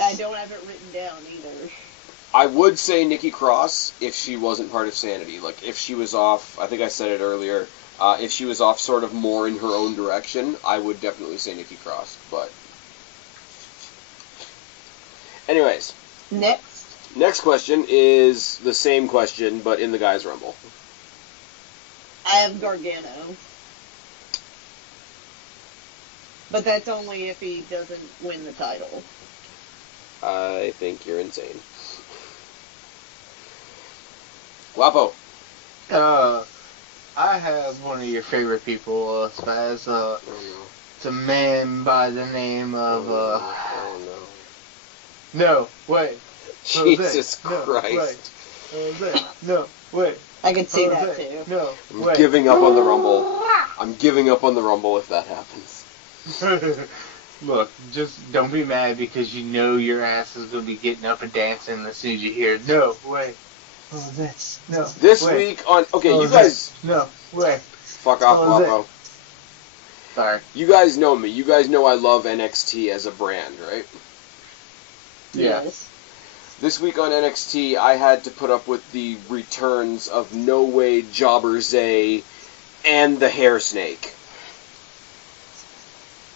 I don't have it written down either. I would say Nikki Cross if she wasn't part of Sanity. Like, if she was off, I think I said it earlier, if she was off sort of more in her own direction, I would definitely say Nikki Cross, but... Anyways. Next question is the same question, but in the Guys' Rumble. I have Gargano. But that's only if he doesn't win the title. I think you're insane. Guapo. I have one of your favorite people, Spaz. It's a man by the name of, No, wait. Jesus Christ. No, wait. I can see that too. No, I'm giving up on the Rumble. I'm giving up on the Rumble if that happens. Look, just don't be mad because you know your ass is going to be getting up and dancing as soon as you hear, no, wait. Oh, this. No. This wait. week on... Okay, oh, you guys... No, wait. Fuck off, oh, Guapo. Sorry. You guys know me. You guys know I love NXT as a brand, right? Yes. This week on NXT, I had to put up with the returns of No Way, Jobber Zay, and the Hair Snake.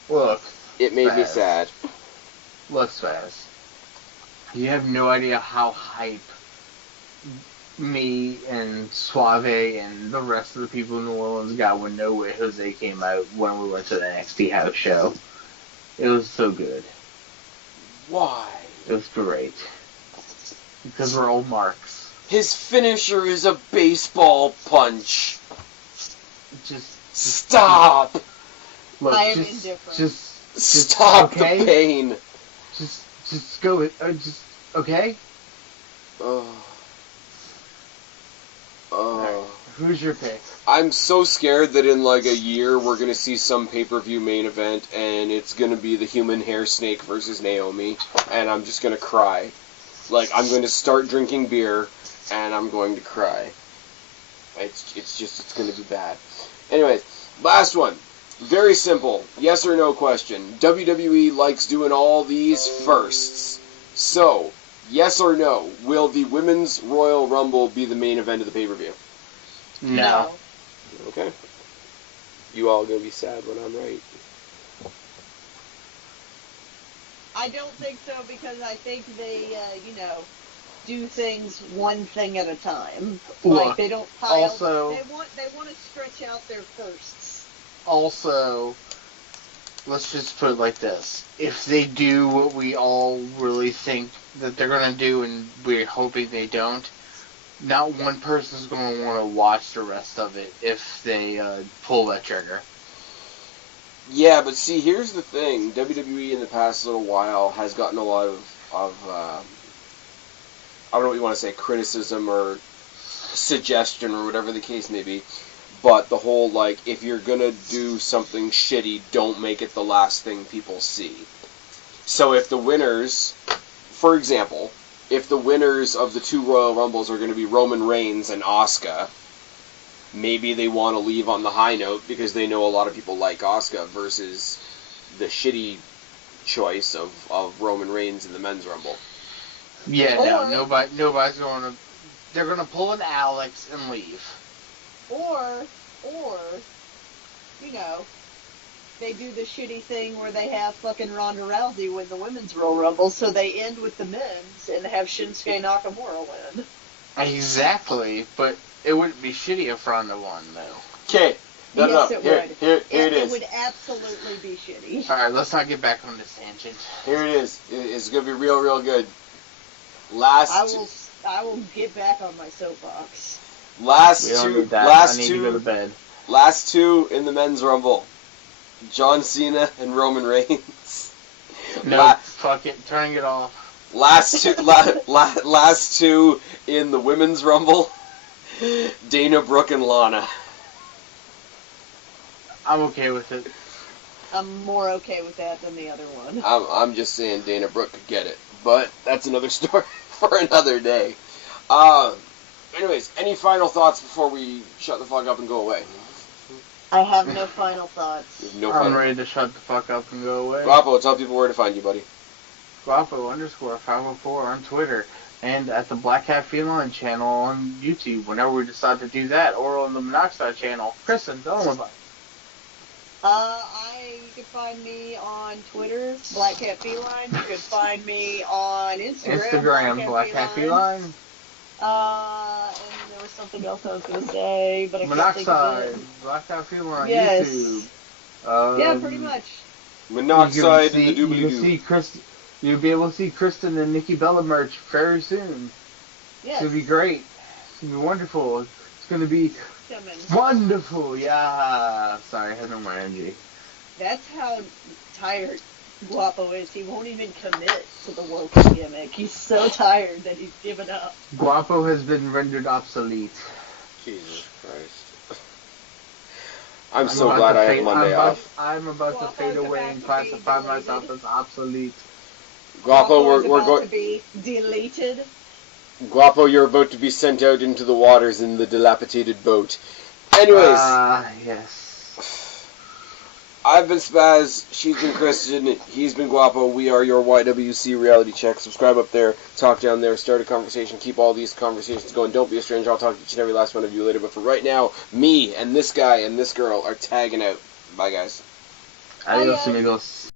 Look. It made me Spaz. sad. Look, Spaz. You have no idea how hype me and Suave and the rest of the people in New Orleans got when No Way Jose came out when we went to the NXT house show. It was so good. Why? It was great. Because we're all marks. His finisher is a baseball punch. Just Stop! look, I am just, indifferent. Just Stop okay? the pain. Just go with, just, okay? Oh. Oh. Who's your pick? I'm so scared that in like a year we're gonna see some pay-per-view main event and it's gonna be the human hair snake versus Naomi, and I'm just gonna cry. Like, I'm going to start drinking beer and I'm going to cry. It's gonna be bad. Anyways, last one. Very simple. Yes or no question. WWE likes doing all these firsts. So, yes or no, will the Women's Royal Rumble be the main event of the pay-per-view? No. Okay. You all gonna be sad when I'm right. I don't think so because I think they, do things one thing at a time. Look, Like they don't pile. also- they want to stretch out their firsts. Also, let's just put it like this. If they do what we all really think that they're going to do and we're hoping they don't, not one person's going to want to watch the rest of it if they pull that trigger. Yeah, but see, here's the thing. WWE in the past little while has gotten a lot of I don't know what you want to say, criticism or suggestion or whatever the case may be. But the whole, like, if you're going to do something shitty, don't make it the last thing people see. So if the winners, for example, if the winners of the two Royal Rumbles are going to be Roman Reigns and Asuka, maybe they want to leave on the high note because they know a lot of people like Asuka versus the shitty choice of Roman Reigns in the Men's Rumble. Yeah, Or- nobody's going to... They're going to pull an Alex and leave. Or, they do the shitty thing where they have fucking Ronda Rousey win the Women's Royal Rumble, so they end with the men's and have Shinsuke Nakamura win. Exactly, but it wouldn't be shitty if Ronda won, though. Okay. No, Yes, no. it Here, would. here it It is. would absolutely be shitty. Alright, let's not get back on this tangent. Here it is. It's going to be real, real good. Last I will get back on my soapbox. last We don't two, need that. last I need two, to go to bed. last two in the Men's Rumble. John Cena and Roman Reigns. No, fuck it. Turning it off. Last two, last two in the Women's Rumble. Dana Brooke and Lana. I'm okay with it. I'm more okay with that than the other one. I'm just saying Dana Brooke could get it, but that's another story for another day. Anyways, any final thoughts before we shut the fuck up and go away? I have no final thoughts. No I'm final. ready to shut the fuck up and go away. Guapo, tell people where to find you, buddy. Guapo_504 on Twitter. And at the Black Hat Feline channel on YouTube whenever we decide to do that. Or on the Monoxide channel. Kristen, tell them about it. You can find me on Twitter, Black Cat Feline. You can find me on Instagram, Black Hat Feline. And there was something else I was going to say, but I can't think of Monoxide, it. Black Hat Feline, Yes. YouTube. Yeah, pretty much. Monoxide in the You doobly-doo. can see you'll be able to see Kristen and Nikki Bella merch very soon. Yes. It's gonna be great. It's gonna be wonderful. It's gonna be Coming. wonderful. Yeah. Sorry, I had no more energy. That's how tired Guapo is. He won't even commit to the woke gimmick. He's so tired that he's given up. Guapo has been rendered obsolete. Jesus Christ. I'm so glad I have Monday off. I'm about to fade away and classify myself as obsolete. Guapo, is we're about going. to be deleted. Guapo, you're about to be sent out into the waters in the dilapidated boat. Anyways. Yes. I've been Spaz, she's been Kristen, he's been Guapo, we are your YWC reality check. Subscribe up there, talk down there, start a conversation, keep all these conversations going. Don't be a stranger, I'll talk to each and every last one of you later. But for right now, me and this guy and this girl are tagging out. Bye, guys. Adios, amigos.